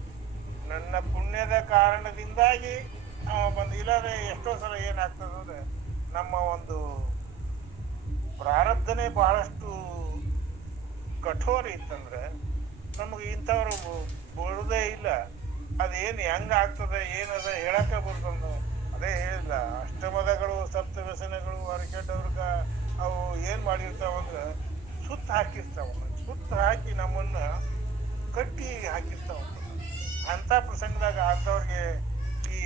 ನನ್ನ ಪುಣ್ಯದ ಕಾರಣದಿಂದಾಗಿ ಅವ ಬಂದು. ಇಲ್ಲಾದ್ರೆ ಎಷ್ಟೋ ಸಲ ಏನಾಗ್ತದಂದ್ರೆ ನಮ್ಮ ಒಂದು ಪ್ರಾರಬ್ಧನೆ ಬಹಳಷ್ಟು ಕಠೋರ ಇತ್ತಂದ್ರೆ ನಮಗೆ ಇಂಥವ್ರು ಬರುದೇ ಇಲ್ಲ. ಅದೇನು ಹೆಂಗ ಆಗ್ತದೆ ಏನದ ಹೇಳಕ ಬರ್ತಂದ. ಅದೇ ಹೇಳಿಲ್ಲ, ಅಷ್ಟಮದಗಳು, ಸಪ್ತ ವ್ಯಸನಗಳು, ಅರಕೆಡ್ಡವ್ರಗ ಅವು ಏನ್ ಮಾಡಿರ್ತಾವಂದ್ರೆ ಸುತ್ತ ಹಾಕಿರ್ತಾವ. ಸುತ್ತ ಹಾಕಿ ನಮ್ಮನ್ನ ಕಟ್ಟಿ ಹಾಕಿರ್ತಾವ. ಅಂತ ಪ್ರಸಂಗದಾಗ ಅಂಥವ್ರಿಗೆ ಈ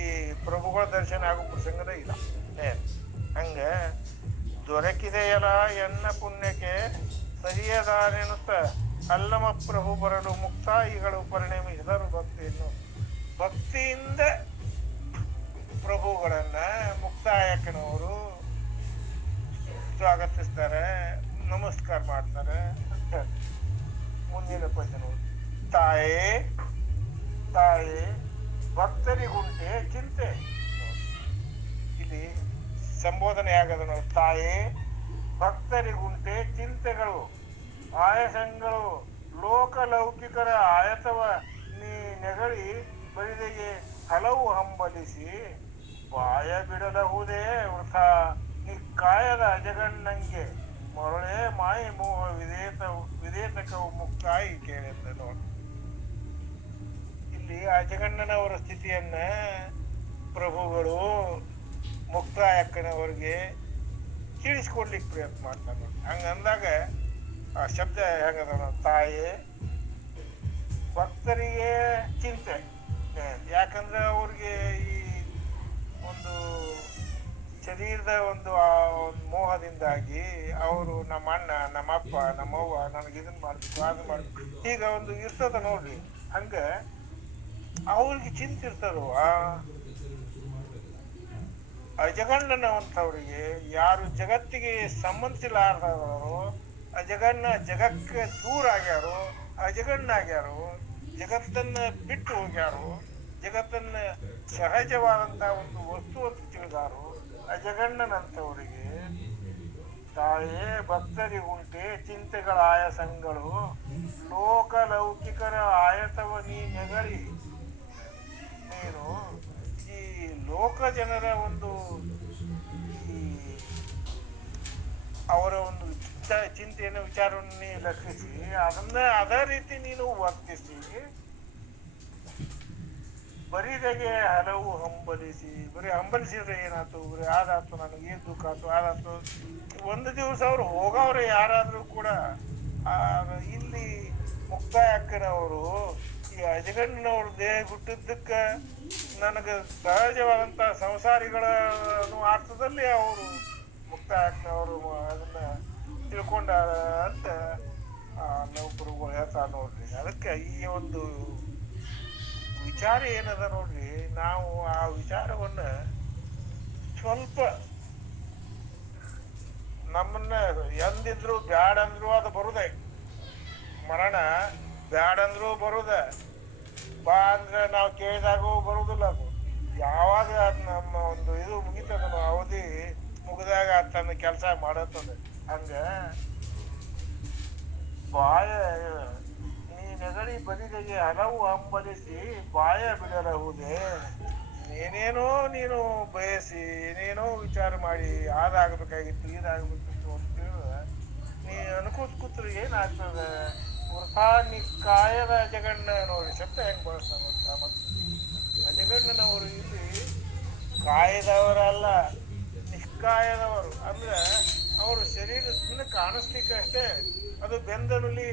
ಪ್ರಭುಗಳ ದರ್ಶನ ಆಗೋ ಪ್ರಸಂಗದ ಇಲ್ಲ. ಹಂಗ ದೊರಕಿದೆಯಲ್ಲ ಎನ್ನ ಪುಣ್ಯಕ್ಕೆ ಸರಿಯದಾನೆನ್ನುತ್ತ ಅಲ್ಲಮ ಪ್ರಭು ಬರಲು ಮುಕ್ತಾಯಿಗಳು ಪರಿಣಮಿಸಿದರು ಭಕ್ತಿಯನ್ನು. ಭಕ್ತಿಯಿಂದ ಪ್ರಭುಗಳನ್ನ ಮುಕ್ತಾಯಕ್ಕನವರು ಸ್ವಾಗತಿಸ್ತಾರೆ, ನಮಸ್ಕಾರ ಮಾಡ್ತಾರೆ. ಮುಂದಿನ ಪದ್ಯ ನೋಡಿ. ತಾಯೇ ತಾಯೇ ಭಕ್ತರಿಗುಂಟೆ ಚಿಂತೆ. ಇಲ್ಲಿ ಸಂಬೋಧನೆ ಆಗದ ನೋಡಿ. ತಾಯೇ ಭಕ್ತರಿಗುಂಟೆ ಚಿಂತೆಗಳು, ಆಯಸಂಗಳು, ಲೋಕಲೌಕಿಕರ ಆಯತವ ನೀ ನೆಗಳಿ ಬರಿದೆಗೆ ಹಲವು ಹಂಬಲಿಸಿ ಬಾಯ ಬಿಡಲಹುದೇ ವೃಥ ನೀ ಕಾಯದ ಅಜಗಣ್ಣಂಗೆ ಮರಳೇ ಮಾಯಿ ಮೋಹ ವಿಧೇತಕವು ಮುಕ್ತಾಯಿ ಕೇಳಿದ್ದ ನೋಡಿ. ಇಲ್ಲಿ ಅಜಗಣ್ಣನವರ ಸ್ಥಿತಿಯನ್ನ ಪ್ರಭುಗಳು ಮುಕ್ತಾಯಕ್ಕನವರಿಗೆ ತಿಳಿಸ್ಕೊಡ್ಲಿಕ್ಕೆ ಪ್ರಯತ್ನ ಮಾಡ್ತಾರೆ ನೋಡಿ. ಹಂಗಂದಾಗ ಆ ಶಬ್ದ ಹೆಂಗದ ನೋಡಿ. ತಾಯಿ ಭಕ್ತರಿಗೆ ಚಿಂತೆ, ಯಾಕಂದ್ರೆ ಅವ್ರಿಗೆ ಈ ಒಂದು ಶರೀರದ ಒಂದು ಮೋಹದಿಂದಾಗಿ ಅವರು ನಮ್ಮ ಅಣ್ಣ, ನಮ್ಮಪ್ಪ, ನಮ್ಮವ್ವ ನನಗೆ ಇದನ್ನ ಮಾಡ್ಬೇಕು, ಅದು ಮಾಡ್ಬೇಕು, ಈಗ ಒಂದು ಇರ್ತದ ನೋಡ್ರಿ. ಹಂಗ ಅವ್ರಿಗೆ ಚಿಂತೆ ಇರ್ತಾರ. ಅಜಗಣ್ಣನವಂಥವ್ರಿಗೆ ಯಾರು ಜಗತ್ತಿಗೆ ಸಂಬಂಧಿಸಲಾರದವರು, ಜಗಕ್ಕೆ ದೂರ ಆಗ್ಯಾರು, ಅಜಗಣ್ಣಾಗ್ಯಾರು, ಜಗತ್ತನ್ನ ಬಿಟ್ಟು ಹೋಗ್ಯಾರು, ಜಗತ್ತನ್ನ ಸಹಜವಾದಂತ ಒಂದು ವಸ್ತು ಅಂತ ತಿಳಿದಾರು ಅಜಗಣ್ಣನಂತವರಿಗೆ ತಾಯೇ ಭಕ್ತರಿಗುಂಟೆ ಚಿಂತೆಗಳ ಆಯಸಂಗಳು ಲೋಕಲೌಕಿಕರ ಆಯತವ ನೀ ನೆಗಳಿ. ನೀನು ಈ ಲೋಕ ಜನರ ಒಂದು ಈ ಅವರ ಒಂದು ಚಿಂತೆಯನ್ನು ವಿಚಾರವನ್ನು ನೀ ಲಕ್ಷಿಸಿ ಅದನ್ನ ಅದೇ ರೀತಿ ನೀನು ವರ್ತಿಸಿ ಬರೀದಾಗೆ ಹಲವು ಹಂಬಲಿಸಿ. ಬರೀ ಹಂಬಲಿಸಿದ್ರೆ ಏನಾಯ್ತು, ಬರೀ ಆದಾತು ನನಗೆ ಏನ್ ದುಃಖ ಆಯ್ತು ಆದಾತು. ಒಂದು ದಿವಸ ಅವ್ರು ಹೋಗವ್ರೆ ಯಾರಾದ್ರೂ ಕೂಡ. ಇಲ್ಲಿ ಮುಕ್ತಾಯ ಅಕ್ಕನವರು ಈ ಅಜಗಣ್ಣನವ್ರ ದೇಹ ಬಿಟ್ಟಿದ್ದಕ್ಕ ನನಗೆ ಸಹಜವಾದಂತ ಸಂಸಾರಿಗಳ ಅರ್ಥದಲ್ಲಿ ಅವರು ಮುಕ್ತಾಯ ಅಕ್ಕನವರು ಅದನ್ನ ತಿಳ್ಕೊಂಡಾರ ಅಂತ ನೌಕರುಗಳು ಹೇಳ್ತಾರೆ ನೋಡ್ರಿ. ಅದಕ್ಕೆ ಈ ಒಂದು ವಿಚಾರ ಏನದ ನೋಡ್ರಿ, ನಾವು ಆ ವಿಚಾರವನ್ನ ಸ್ವಲ್ಪ ನಮ್ಮನ್ನ ಎಂದಿದ್ರು ಬ್ಯಾಡಂದ್ರು ಅದು ಬರುದೇ, ಮರಣ ಬ್ಯಾಡಂದ್ರು ಬರುದ, ಬಾ ಅಂದ್ರೆ ನಾವು ಕೇಳಿದಾಗೂ ಬರುದಿಲ್ಲ. ಅದು ಯಾವಾಗ ನಮ್ಮ ಒಂದು ಇದು ಮುಗಿತದ ಅವಧಿ ಮುಗಿದಾಗ ತನ್ನ ಕೆಲಸ ಮಾಡತ್ತದ. ಹಂಗ ಬಾಯ ನೀ ನೆಗಡಿ ಬದಿಗೆ ಹಲವು ಹಂಬಲಿಸಿ ಬಾಯ ಬಿಡಲಹುದೇ. ಏನೇನೋ ನೀನು ಬಯಸಿ ಏನೇನೋ ವಿಚಾರ ಮಾಡಿ ಅದಾಗಬೇಕಾಗಿತ್ತು ಇದಾಗಬೇಕಿತ್ತು ಅಂತೇಳ ನೀ ಅನ್ಕೋತ ಕೂತ್ರೆ ಏನಾಗ್ತದ. ವೃಥಾ ನಿಕಾಯದ ಅಜಗಣ್ಣ ನೋಡಿ ಶಬ್ದ ಹೆಂಗ್ ಬಳಸ್ತಾನ. ಮತ್ತೆ ಅಜಗಣ್ಣನವರು ಇಲ್ಲಿ ಕಾಯದವರಲ್ಲ, ನಿಷ್ಕಾಯದವರು. ಅಂದ್ರೆ ಅವರು ಶರೀರ ಸುಮ್ಮನೆ ಕಾಣಿಸ್ಲಿಕ್ಕೆ ಅಷ್ಟೇ. ಅದು ಬೆಂದನುಲಿ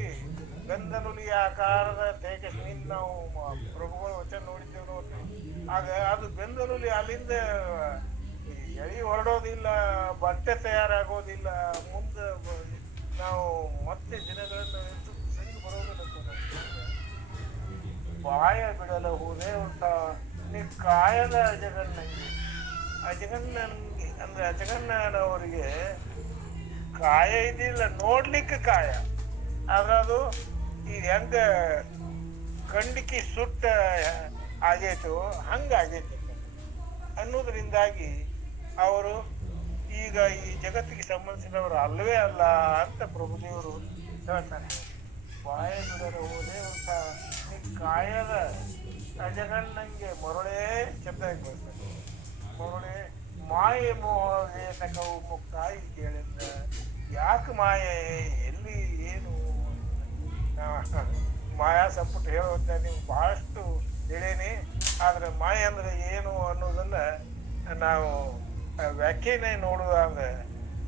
ಆಕಾರದ ತೇಜಸ್ವಿನಿಂದ ನಾವು ಪ್ರಭುಗಳ ವಚನ ನೋಡಿದ್ದೇವೆ ನೋಡ್ರಿ. ಆಗ ಅದು ಬೆಂದನುಲಿ ಅಲ್ಲಿಂದ ಎಳಿ ಹೊರಡೋದಿಲ್ಲ, ಬಟ್ಟೆ ತಯಾರಾಗೋದಿಲ್ಲ. ಮುಂದೆ ನಾವು ಮತ್ತೆ ದಿನಗಳನ್ನು ಸಂಗಿ ಬರೋದಿಲ್ಲ. ಬಾಯ ಬಿಡಲಹುದೇ ಅಂತ ಕಾಯದ ಅಜಗಣ್ಣಂಗೆ. ಅಜಗಣ್ಣನ್ಗೆ ಅಂದ್ರೆ ಅಜಗಣ್ಣನವರಿಗೆ ಕಾಯ ಇದಿಲ್ಲ, ನೋಡ್ಲಿಕ್ಕೆ ಕಾಯ. ಆದ್ರೆ ಅದು ಈಗ ಹೆಂಗ ಕಂಡಿಕಿ ಸುಟ್ಟ ಆಗೇತು ಹಂಗಾಗೈತಿ ಅನ್ನೋದ್ರಿಂದಾಗಿ ಅವರು ಈಗ ಈ ಜಗತ್ತಿಗೆ ಸಂಬಂಧಿಸಿದವರು ಅಲ್ಲವೇ ಅಲ್ಲ ಅಂತ ಪ್ರಭುದೇವರು ಹೇಳ್ತಾನೆ. ಬಾಯ ಬಿಡಲು ಹೋದೇ ಅಂತ ಕಾಯದ ಅಜಗಣ್ಣಂಗೆ ಮರಳೇ ಶಬ್ದ ಬರ್ತಾರೆ. ಮರಳೇ ಮಾಯೆ ಮೋಹವೇತಕವು ಮುಕ್ತಾಯಿ ಕೇಳಿದ್ದ. ಯಾಕೆ ಮಾಯೆ, ಎಲ್ಲಿ, ಏನು? ಮಾಯಾ ಸಂಪುಟ ಹೇಳುವಂತ ನೀವು ಬಹಳಷ್ಟು ಹೇಳೇನಿ. ಆದ್ರೆ ಮಾಯೆ ಅಂದ್ರೆ ಏನು ಅನ್ನೋದನ್ನ ನಾವು ವ್ಯಾಖ್ಯಾನ ನೋಡುವುದಾದ್ರೆ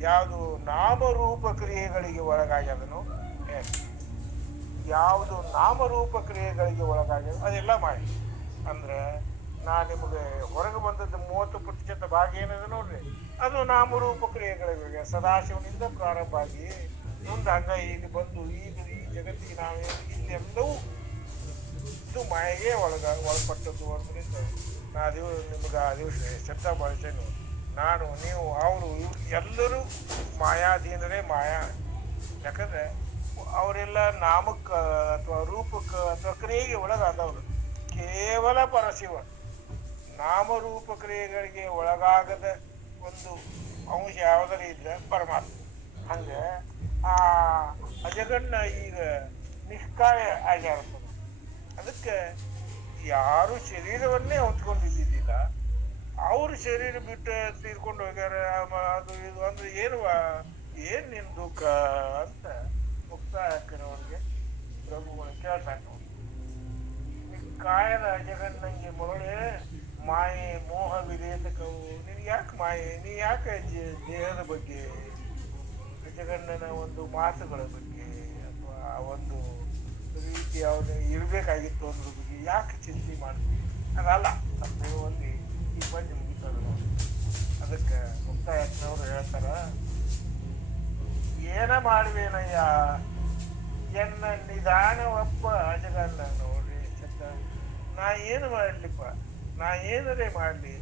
ಯಾವುದು ನಾಮರೂಪ ಕ್ರಿಯೆಗಳಿಗೆ ಒಳಗಾಗ್ಯದನು, ಯಾವುದು ನಾಮರೂಪ ಕ್ರಿಯೆಗಳಿಗೆ ಒಳಗಾಗ್ಯದ ಅದೆಲ್ಲ ಮಾಯೆ. ಅಂದ್ರೆ ನಾ ನಿಮಗೆ ಹೊರಗೆ ಬಂದದ್ದು 30% ಭಾಗ ಏನಿದೆ ನೋಡ್ರಿ, ಅದು ನಾಮರೂಪ ಕ್ರಿಯೆಗಳಿಗೆ ಸದಾಶಿವನಿಂದ ಪ್ರಾರಂಭ ಆಗಿ ಮುಂದೆ ಹಂಗ ಇಲ್ಲಿ ಬಂದು ಈಗ ಈ ಜಗತ್ತಿಗೆ ನಾವೇ ಇಲ್ಲೆಲ್ಲವೂ ಇದು ಮಾಯೆಗೆ ಒಳಪಟ್ಟದ್ದು. ಅಂದ್ರಿಂದ ನಾ ನಿಮ್ಗೆ ಆ ದಿವಸ ಶಬ್ದ ಬಳಸೇನು, ನಾನು, ನೀವು, ಅವರು, ಎಲ್ಲರೂ ಮಾಯಾಧೀನರೇ. ಮಾಯಾ ಯಾಕಂದ್ರೆ ಅವರೆಲ್ಲ ನಾಮಕ್ಕೆ ಅಥವಾ ರೂಪಕ್ಕೆ ಅಥವಾ ಕ್ರಿಯೆಗೆ ಒಳಗಾದವರು. ಕೇವಲ ಪರಶಿವ ನಾಮರೂಪ ಕ್ರಿಯೆಗಳಿಗೆ ಒಳಗಾಗದ ಒಂದು ಅಂಶ ಯಾವುದರ ಇದ್ರೆ ಪರಮಾತ್ಮ. ಹಂಗ ಆ ಅಜಗಣ್ಣ ಈಗ ನಿಷ್ಕಾಯ ಆಗ್ಯಾರ್ತದೆ. ಅದಕ್ಕೆ ಯಾರು ಶರೀರವನ್ನೇ ಹೊತ್ಕೊಂಡಿದ್ದಿದ್ದಿಲ್ಲ, ಅವ್ರು ಶರೀರ ಬಿಟ್ಟು ತೀರ್ಕೊಂಡು ಹೋಗ್ಯಾರ. ಅದು ಇದು ಅಂದ್ರೆ ಏನ್ ನಿನ್ ದುಃಖ ಅಂತ ಮುಕ್ತಾಯ ಹಾಕಿನವ್ರಿಗೆ ಪ್ರಭುಗಳು ಕೇಳ್ತಾನೆ. ಕಾಯದ ಅಜಗಣ್ಣಂಗೆ ಮರಳೆ ಮಾಯೆ ಮೋಹ ವಿರೇತಕವು. ನೀನ್ ಯಾಕೆ ಮಾಯೆ, ನೀ ಯಾಕೆ ದೇಹದ ಬಗ್ಗೆ, ಅಜಗಣ್ಣನ ಒಂದು ಮಾತುಗಳ ಬಗ್ಗೆ ಅಥವಾ ಒಂದು ರೀತಿ ಅವನು ಇರ್ಬೇಕಾಗಿತ್ತು ಅನ್ನೋದ್ರ ಬಗ್ಗೆ ಯಾಕೆ ಚಿಂತೆ ಮಾಡ್ತೀವಿ? ಅದಲ್ಲ ಅಲ್ಲಿ ಈ ಬಂದು ಮುಗಿತದ ನೋಡಿ. ಅದಕ್ಕೆ ಮುಕ್ತಾಯನವರು ಹೇಳ್ತಾರ, ಏನ ಮಾಡುವೇನಯ್ಯ ಎನ್ನ ನಿಧಾನ ಒಪ್ಪ ಅಜಗಣ್ಣ. ನೋಡ್ರಿ ಶಬ್ದ, ನಾ ಏನು ಮಾಡ್ಲಿಪ್ಪ, ನಾ ಏನರೇ ಮಾಡ್ಲಿ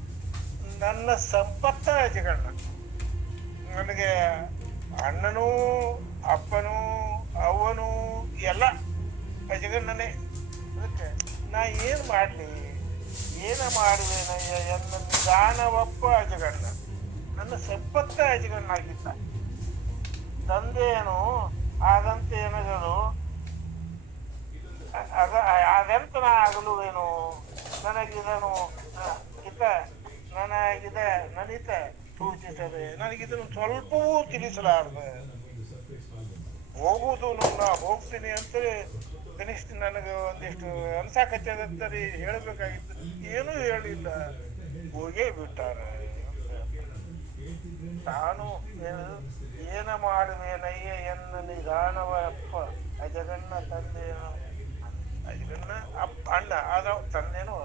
ನನ್ನ ಸಂಪತ್ತ ಅಜಗಣ್ಣ. ನನಗೆ ಅಣ್ಣನೂ ಅಪ್ಪನೂ ಅವ್ವನೂ ಎಲ್ಲ ಅಜಗಣ್ಣನೇ. ಅದಕ್ಕೆ ನಾ ಏನು ಮಾಡಲಿ, ಏನ ಮಾಡುವೇನಯ್ಯ ಎನ್ನ ನಿಧಾನವಪ್ಪ ಅಜಗಣ್ಣ. ನನ್ನ ಸಂಪತ್ತ ಅಜಗಣ್ಣಾಗಿದ್ದ. ತಂದೆಯೇನು ಆದಂತೆ ಏನಗಲು ಅದೆಂತನ ಆಗಲುವೇನು. ನನಗಿದನು ನನಿತ ಸೂಚಿಸದೆ ನನಗಿದನ್ನು ಸ್ವಲ್ಪವೂ ತಿಳಿಸಲಾರದೆ. ಹೋಗುವುದು ನಾ ಹೋಗ್ತೀನಿ ಅಂತೇಳಿ ಕನಿಷ್ಠ ನನಗೆ ಒಂದಿಷ್ಟು ಅನ್ಸಾಕಚ್ಚದಂತರಿ ಹೇಳಬೇಕಾಗಿತ್ತು. ಏನೂ ಹೇಳಿಲ್ಲ, ಹೋಗೇ ಬಿಟ್ಟಾರೆ. ತಾನು ಏನ ಮಾಡುವೇನಯ್ಯ ಎನ್ನ ನಿಧಾನವಪ್ಪ ಅಜಗಣ್ಣ. ತಂದೆಯೇನು ಅಜಗಣ್ಣ ಅಣ್ಣ ಆದ ತಂದೆನು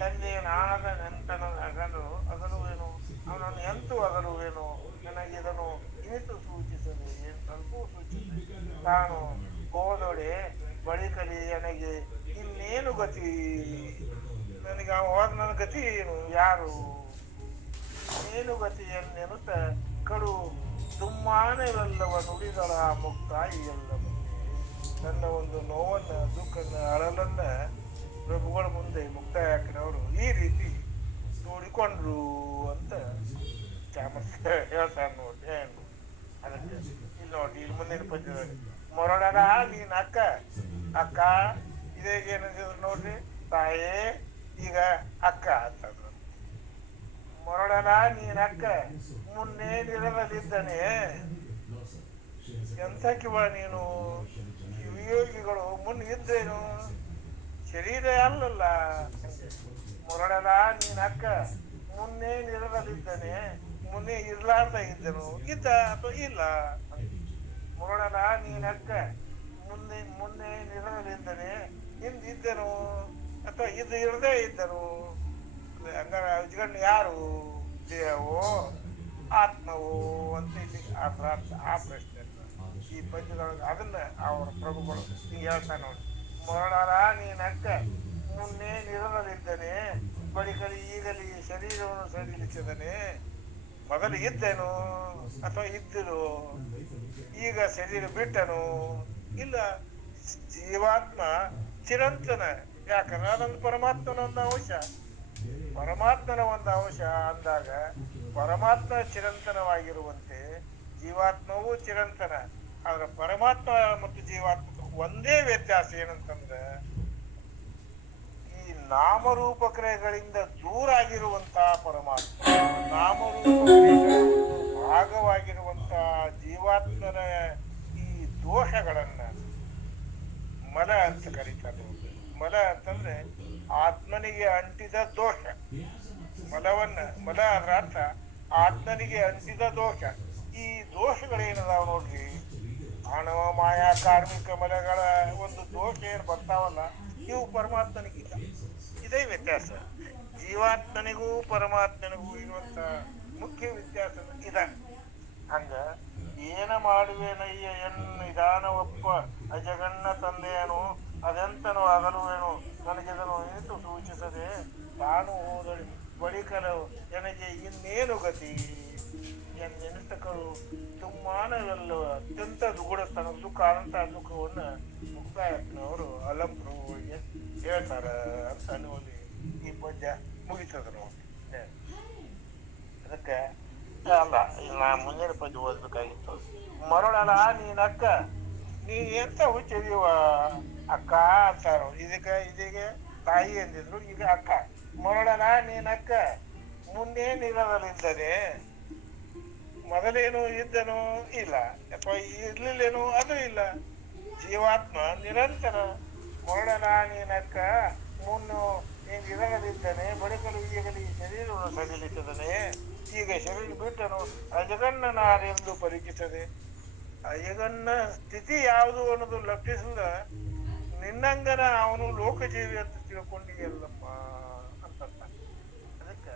ತಂದೆಯನಾದ ನೆಂಟನ ಅಗಲುವೇನು ಅವನನ್ನು ಎಂತೂ ಅಗಲುವೇನು. ನನಗಿದನು ಇನಿತು ಸೂಚಿಸದೆ ಏನು ಸ್ವಲ್ಪವೂ ಸೂಚಿಸದೆ. ತಾನು ಹೋದೊಡೆ ಬಳಿಕಲಿ ನನಗೆ ಇನ್ನೇನು ಗತಿ. ನನಗೆ ಹೋದ ನನ್ನ ಗತಿ ಏನು, ಯಾರು, ಏನು ಗತಿ ಎನ್ನೆನುತ್ತ ಕಡು ದುಮ್ಮಾನವೆಲ್ಲವ ನುಡಿಗಳ ಮುಕ್ತಾಯಿ ಎಲ್ಲವ. ನನ್ನ ಒಂದು ನೋವನ್ನ ದುಃಖನ ಅಳಲನ್ನ ಪ್ರಭುಗಳ ಮುಂದೆ ಮುಕ್ತಾಯ ಹಾಕಿದವರು ಈ ರೀತಿ ನೋಡಿಕೊಂಡ್ರು ಅಂತ ಚಾಮರ್ಥ ಹೇಳ್ತಾರೆ ನೋಡಿ. ಏನು ಅದಕ್ಕೆ ಇಲ್ಲಿ ನೋಡಿ, ಇಲ್ಲಿ ಮುಂದಿನ ಪದ್ಯದಲ್ಲಿ ಮೊರಡನ ನೀನ್ ಅಕ್ಕ ಅಕ್ಕ ಇದೇಗೇನಿದ್ರು ನೋಡ್ರಿ. ತಾಯೇ ಈಗ ಅಕ್ಕ ಅಂತಂದ್ರು. ಮೊರಡನ ನೀನ್ ಅಕ್ಕ ಮುನ್ನೆ ನಿರದಲ್ಲಿದ್ದನೆ. ಎಂಥ ಕಿವ ನೀನು. ಯೋಗಿಗಳು ಮುನ್ ಇದ್ದೇನು, ಶರೀರ ಅಲ್ಲಲ್ಲ. ಮೊರಡನ ನೀನ್ ಅಕ್ಕ ಮುನ್ನೆ ನಿರದಲ್ಲಿದ್ದನೆ. ಮುನ್ನೆ ಇರ್ಲಾರ್ದ ಇದ್ದನು, ಇದ್ದ ಅಥವಾ ಇಲ್ಲ. ಮೊರಡನ ನೀನ್ ಅಕ್ಕ ಮುನ್ನೆ ನಿರದಲ್ಲಿದ್ದನೆ, ಹಿಂದಿದ್ದನು ಅಥವಾ ಇದು ಇರದೇ ಇದ್ದನು. ಹಂಗಾರ ಅಜ್ಗಣ್ಣ ಯಾರು, ದೇಹವೋ ಆತ್ಮವೋ ಅಂತ ಇಲ್ಲಿ ಆ ಪ್ರಶ್ನೆ ಈ ಪದ್ಯದೊಳಗೆ ಅದನ್ನ ಅವರ ಪ್ರಭುಗಳು ಈಗ ಹೇಳ್ತಾನೆ ನೋಡಿ. ಮೊರಡರ ನೀನಕ್ಕ ಮುನ್ನೆ ನಿರದಲ್ಲಿದ್ದನೆ, ಬಳಿಕಲಿ ಈಗಲಿ ಶರೀರವನ್ನು ಸಡಿಲಿಸಿದನೆ. ಮೊದಲು ಇದ್ದನು ಅಥವಾ ಇದ್ದರು, ಈಗ ಶರೀರ ಬಿಟ್ಟನು ಇಲ್ಲ. ಜೀವಾತ್ಮ ಚಿರಂತನ. ಯಾಕಂದ್ರೆ ಅದೊಂದು ಪರಮಾತ್ಮನ ಒಂದು ಅಂಶ. ಪರಮಾತ್ಮನ ಒಂದು ಅಂಶ ಅಂದಾಗ ಪರಮಾತ್ಮ ಚಿರಂತನವಾಗಿರುವಂತೆ ಜೀವಾತ್ಮವೂ ಚಿರಂತನ. ಆದ್ರೆ ಪರಮಾತ್ಮ ಮತ್ತು ಜೀವಾತ್ಮ ಒಂದೇ ವ್ಯತ್ಯಾಸ ಏನಂತಂದ್ರೆ ಈ ನಾಮರೂಪಕ್ರಿಯೆಗಳಿಂದ ದೂರ ಆಗಿರುವಂತಹ ಪರಮಾತ್ಮ, ನಾಮರೂಪಕ್ರಿಯೆಗಳ ಭಾಗವಾಗಿರುವಂತಹ ಜೀವಾತ್ಮನ ಈ ದೋಷಗಳನ್ನ ಮಲ ಅಂತ ಕರೀತಾರೆ. ಮಲ ಅಂತಂದ್ರೆ ಆತ್ಮನಿಗೆ ಅಂಟಿದ ದೋಷ. ಮಲ ಅದರ ಅರ್ಥ ಆತ್ಮನಿಗೆ ಅಂಟಿದ ದೋಷ. ಈ ದೋಷಗಳೇನದಾವ ನೋಡ್ರಿ, ಆಣವ ಮಾಯಾ ಕಾರ್ಮಿಕ ಮಲಗಳ ಒಂದು ದೋಷ ಏನು ಬರ್ತಾವಲ್ಲ, ಇವು ಪರಮಾತ್ಮನಿಗಿಲ್ಲ. ಇದೇ ವ್ಯತ್ಯಾಸ. ಜೀವಾತ್ಮನಿಗೂ ಪರಮಾತ್ಮನಿಗೂ ಇರುವಂತ ಮುಖ್ಯ ವ್ಯತ್ಯಾಸ ಇದೆ. ಹಂಗ ಏನ ಮಾಡುವೇನಯ್ಯ ಎನ್ ನಿಧಾನವಪ್ಪ ಅಜಗಣ್ಣ ತಂದೆಯನು ಅದೆಂತನೋ ಅಗಲುವೇನು. ನನಗಿದನು ನಿಂತು ಸೂಚಿಸದೆ ತಾನು ಹೋದಳು ಬಳಿಕಲು ನನಗೆ ಇನ್ನೇನು ಗತಿ. ನೆನಟಕರು ತುಮ್ಮಾನವೆಲ್ಲ ಅತ್ಯಂತ ದುಗುಡತನ ದುಃಖ ಅನಂತ ದುಃಖವನ್ನು ಮುಕ್ತಾಯಪ್ಪನವರು ಅಲ್ಲಂ ಪ್ರಭುವಿಗೆ ಹೇಳ್ತಾರ ಅಂತ ಅನ್ನುವಲ್ಲಿ ಈ ಪದ್ಯ ಮುಗಿತದ ನೋಡಿ. ಅದಕ್ಕೆ ಅಲ್ಲ, ನಾ ಮುಂದಿನ ಪದ್ಯ ಓದ್ಬೇಕಾಗಿತ್ತು. ಮರಳಲ್ಲ ನೀನಕ್ಕ ನೀ ಎಂತ ಹುಚ್ಚಿದೀವ ಅಕ್ಕ ಅಂತಾರ. ಇದೀಗ ತಾಯಿ ಅಂದಿದ್ರು, ಈಗ ಅಕ್ಕ. ಮರಳಲ್ಲ ನೀನಕ್ಕ ಮುಂದೆ ನಿರದಲ್ಲಿದ್ದರೆ, ಮೊದಲೇನು ಇದ್ದನು ಇಲ್ಲ ಅಥವಾ ಇರ್ಲಿಲ್ಲೇನು ಅದು ಇಲ್ಲ. ಜೀವಾತ್ಮ ನಿರಂತರ. ಮೊರಡನ ನೀನಕ್ಕ ಮುನ್ನು ನೀನು ಇರಗಲಿದ್ದಾನೆ, ಬಳಿಕಲು ಈಗಲಿ ಶರೀರವನ್ನು ಸಡಿಲಿಸಿದನೆ. ಈಗ ಶರೀರ ಬಿಟ್ಟನು ಅಜಗಣ್ಣನಾರೆಂದು ಪರಿಚಿಸದೆ. ಅಜಗಣ್ಣ ಸ್ಥಿತಿ ಯಾವುದು ಅನ್ನೋದು ಲಕ್ಷಿಸದ ನಿನ್ನಂಗನ ಅವನು ಲೋಕಜೀವಿ ಅಂತ ತಿಳ್ಕೊಂಡಿಯಲ್ಲಪ್ಪ ಅಂತ. ಅದಕ್ಕೆ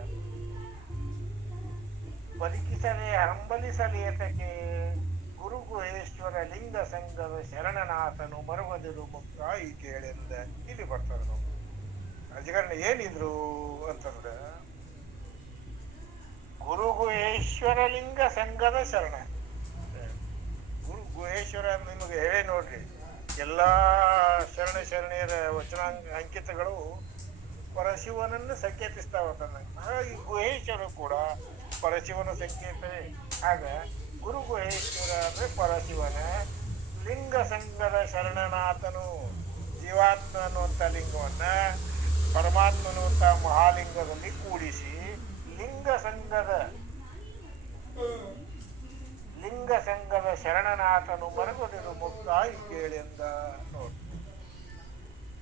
ಬದುಕಿಸಲೇ ಹಂಬಲಿಸಲೇ ಏತಕ್ಕೆ ಗುರು ಗುಹೇಶ್ವರ ಲಿಂಗ ಸಂಘದ ಶರಣನಾಥನು ಮರುಗದಿರು ಮುಕ್ತ ಈ ಕೇಳೆಂದ ಇಲ್ಲಿ ಬರ್ತಾರೆ. ನಾವು ಅಜಗಣ್ಣ ಏನಿದ್ರು ಅಂತಂದ್ರೆ ಗುರು ಗುಹೇಶ್ವರಲಿಂಗ ಸಂಘದ ಶರಣ. ಗುರು ಗುಹೇಶ್ವರ ನಿಮಗೆ ಹೇಳಿ ನೋಡ್ರಿ, ಎಲ್ಲಾ ಶರಣಿಯರ ವಚನಾಂಗ ಅಂಕಿತಗಳು ಪರಶಿವನನ್ನು ಸಂಕೇತಿಸ್ತಾವ. ಹಾಗಾಗಿ ಗುಹೇಶ್ವರ ಕೂಡ ಪರಶಿವನ ಸಂಕೇತವೇ. ಆಗ ಗುರು ಗುಹೇಶ್ವರ ಅಂದ್ರೆ ಪರಶಿವನ, ಲಿಂಗ ಸಂಘದ ಶರಣನಾಥನು ಜೀವಾತ್ಮ ಅನ್ನುವಂಥ ಲಿಂಗವನ್ನ ಪರಮಾತ್ಮ ಅನ್ನುವಂಥ ಮಹಾಲಿಂಗದಲ್ಲಿ ಕೂಡಿಸಿ ಲಿಂಗ ಸಂಘದ ಶರಣನಾಥನು ಮರಗುದಿರು ಮುಕ್ತಾಯಿ ಕೇಳೆಂದ ನೋಡಿ.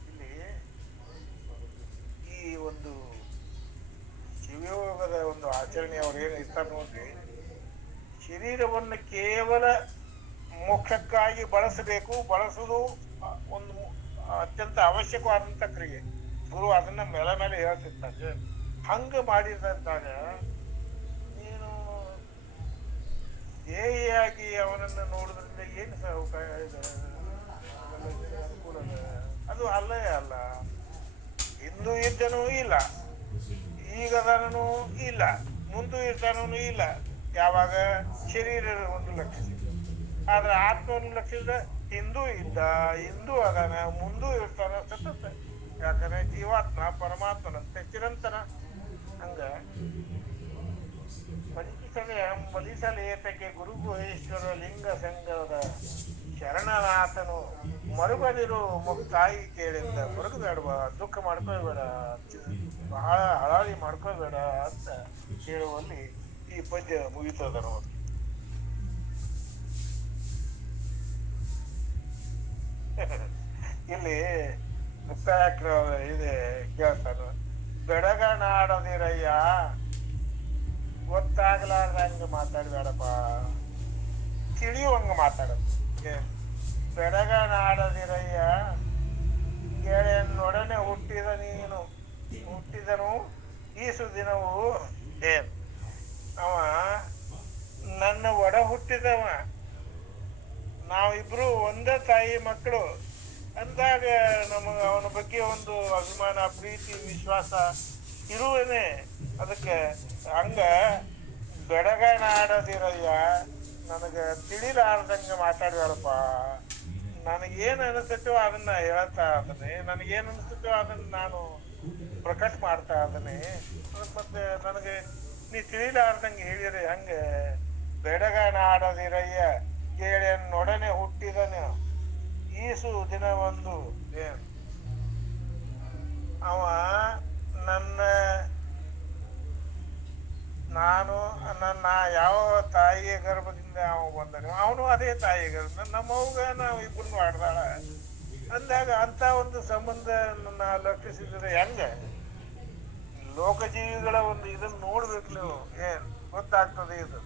ಇಲ್ಲಿ ಈ ಒಂದು ಶಿವಯೋಗದ ಒಂದು ಆಚರಣೆ ಅವ್ರು ಏನು ಇರ್ತಾರೆ ನೋಡ್ರಿ, ಶರೀರವನ್ನು ಕೇವಲ ಮೋಕ್ಷಕ್ಕಾಗಿ ಬಳಸುವುದು ಒಂದು ಅತ್ಯಂತ ಅವಶ್ಯಕವಾದಂತ ಕ್ರಿಯೆ. ಗುರು ಅದನ್ನ ಮೇಲೆ ಹೇಳ್ತಿರ್ತಾರೆ. ಹಂಗ ಮಾಡಿದಂತಾಗ ನೀನು ದೇಹಿಯಾಗಿ ಅವನನ್ನು ನೋಡುದ್ರಿಂದ ಏನು ಅನುಕೂಲ? ಅದು ಅಲ್ಲೇ ಅಲ್ಲ. ಹಿಂದೂ ಇದ್ದನೂ ಇಲ್ಲ, ಈಗದನೂ ಇಲ್ಲ, ಮುಂದೂ ಇರ್ತಾನೂ ಇಲ್ಲ. ಯಾವಾಗ ಶರೀರ ಒಂದು ಲಕ್ಷಿಸಿದ, ಆದ್ರೆ ಆತ್ಮವನ್ನು ಲಕ್ಷಿಸಿದ ಹಿಂದೂ ಇದ್ದ, ಹಿಂದೂ ಅದಾನ, ಮುಂದೂ ಇರ್ತಾನ ಸತತ. ಯಾಕಂದ್ರೆ ಜೀವಾತ್ಮ ಪರಮಾತ್ಮನಂತೆ ಚಿರಂತನ. ಹಂಗ ಫಲಿಸಲೇತಕ್ಕೆ ಗುರು ಗುಹೇಶ್ವರ ಲಿಂಗ ಸಂಘದ ಶರಣನಾಥನು ಮರುಗದಿರು ಮುಕ್ತಾಯಿ ಕೇಳಿಂದ. ಮರುಗಬೇಡವ, ದುಃಖ ಮಾಡ್ಕೋಬೇಡ, ಬಹಳ ಹಳಾಳಿ ಮಾಡ್ಕೋಬೇಡ ಅಂತ ಹೇಳುವಲ್ಲಿ ಈ ಪದ್ಯ ಮುಗಿತದ ನೋಡಿ. ಇಲ್ಲಿ ಮುಕ್ತಾಯಕ್ರ ಇದೆ ಕೇಳ್ತಾನ, ಬೆಡಗನಾಡದಿರಯ್ಯ ಗೊತ್ತಾಗ್ಲಾರ್ದಂಗ ಮಾತಾಡ್ಬೇಡಪ್ಪ, ತಿಳಿಯುವಂಗ ಮಾತಾಡೋದು. ಬೆಡಗನಾಡದಿರಯ್ಯ ಗೆಳೆಯನ್ನೊಡನೆ ಹುಟ್ಟಿದನು ಈಸು ದಿನವು. ಏನ್ ಅವ ನನ್ನ ಒಡ ಹುಟ್ಟಿದವ, ನಾವಿಬ್ರು ಒಂದೇ ತಾಯಿ ಮಕ್ಕಳು ಅಂದಾಗ ಅವನ ಬಗ್ಗೆ ಒಂದು ಅಭಿಮಾನ, ಪ್ರೀತಿ, ವಿಶ್ವಾಸ ಇರುವೇನೆ. ಅದಕ್ಕೆ ಹಂಗ ಬೆಡಗನಾಡದಿರಯ್ಯ, ನನಗೆ ತಿಳಿಲಾರ್ದಂಗ ಮಾತಾಡ್ಬೇಡಪ್ಪ. ನನಗೇನು ಅನಿಸ್ತೋ ಅದನ್ನ ಹೇಳ್ತಾ ಅದನ್ನೇ, ನನಗೇನು ಅನಿಸ್ತೋ ಅದನ್ನ ನಾನು ಪ್ರಕಟ ಮಾಡ್ತಾ ಅದನ್ನೇ. ಮತ್ತೆ ನನಗೆ ನೀ ತಿಳಿಲಾರ್ದಂಗೆ ಹೇಳಿರಿ ಹಂಗೆ. ಬೆಡಗನಾಡದಿರಯ್ಯ ಕೇಳಿಯನ್ನೊಡನೆ ಹುಟ್ಟಿದನು ಈಸು ದಿನ ಒಂದು. ಅವ ನನ್ನ ಯಾವ ತಾಯಿಯ ಗರ್ಭದಿಂದ ಅವ ಬಂದನು, ಅವನು ಅದೇ ತಾಯಿಯ ಗರ್ಭ. ನಮ್ಮವ್ಗ ನಾವು ಇಬ್ಬರು ಮಾಡ್ದಾಳ ಅಂದಾಗ ಅಂತ ಒಂದು ಸಂಬಂಧ ಲಕ್ಷಿಸಿದ್ರೆ ಹೆಂಗ? ಲೋಕಜೀವಿಗಳ ಒಂದು ಇದನ್ನ ನೋಡ್ಬೇಕು ನೀವು, ಏನ್ ಗೊತ್ತಾಗ್ತದೆ ಇದು.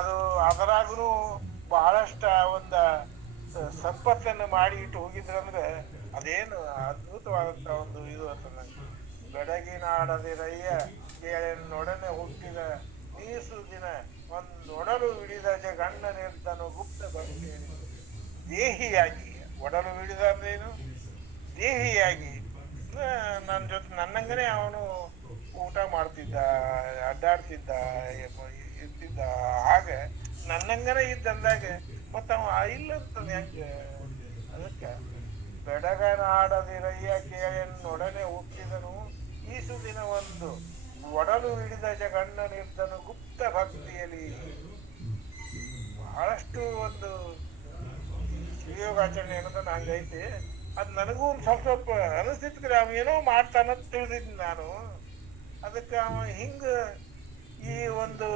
ಅದು ಅದರಾಗೂ ಬಹಳಷ್ಟ ಒಂದ ಸಂಪತ್ತನ್ನು ಮಾಡಿ ಇಟ್ಟು ಹೋಗಿದ್ರಂದ್ರೆ ಅದೇನು ಅದ್ಭುತವಾದಂತ ಒಂದು ಇದು ಅಂತ. ಬೆಡಗಿನಾಡದಿರಯ್ಯ ಕೇಳನೊಡನೆ ಹುಟ್ಟಿದ ನೀಸು ದಿನ ಒಂದೊಡಲು ಹಿಡಿದ ಜಗಣ್ಣನಿರ್ದನು ಗುಪ್ತ ಭಕ್ತಿ. ದೇಹಿಯಾಗಿ, ಒಡಲು ಹಿಡಿದ ಅಂದ್ರೇನು? ದೇಹಿಯಾಗಿ ನನ್ನ ಜೊತೆ ನನ್ನಂಗನೇ ಅವನು ಊಟ ಮಾಡ್ತಿದ್ದ, ಅಡ್ಡಾಡ್ತಿದ್ದ, ಇರ್ತಿದ್ದ. ಹಾಗೆ ನನ್ನಂಗನೇ ಇದ್ದಂದಾಗ ಮತ್ತ ಅವ ಇಲ್ಲ ಅಂತಂದ ಹೆಂಗ? ಅದಕ್ಕೆ ಬೆಡಗನಾಡದಿರಯ್ಯ ಕೇಳನೊಡನೆ ಹುಟ್ಟಿದನು ಈಸು ದಿನ ಒಂದು ಒಡಲು ಹಿಡಿದ ಜಗಣ್ಣನಿರ್ದನು ಗುಪ್ತ ಭಕ್ತಿಯಲ್ಲಿ. ಬಹಳಷ್ಟು ಒಂದು ಶಿವಯೋಗಾಚರಣೆ ಅನ್ನೋದನ್ನ ಹಂಗೈತಿ. ಅದ್ ನನಗೂ ಒಂದು ಸ್ವಲ್ಪ ಅನಿಸ್ತಿತ್ತು, ಅವ ಏನೋ ಮಾಡ್ತಾನಂತ ತಿಳಿದಿದ್ದೆ ನಾನು. ಅದಕ್ಕೆ ಅವ ಹಿಂಗ ಈ ಒಂದು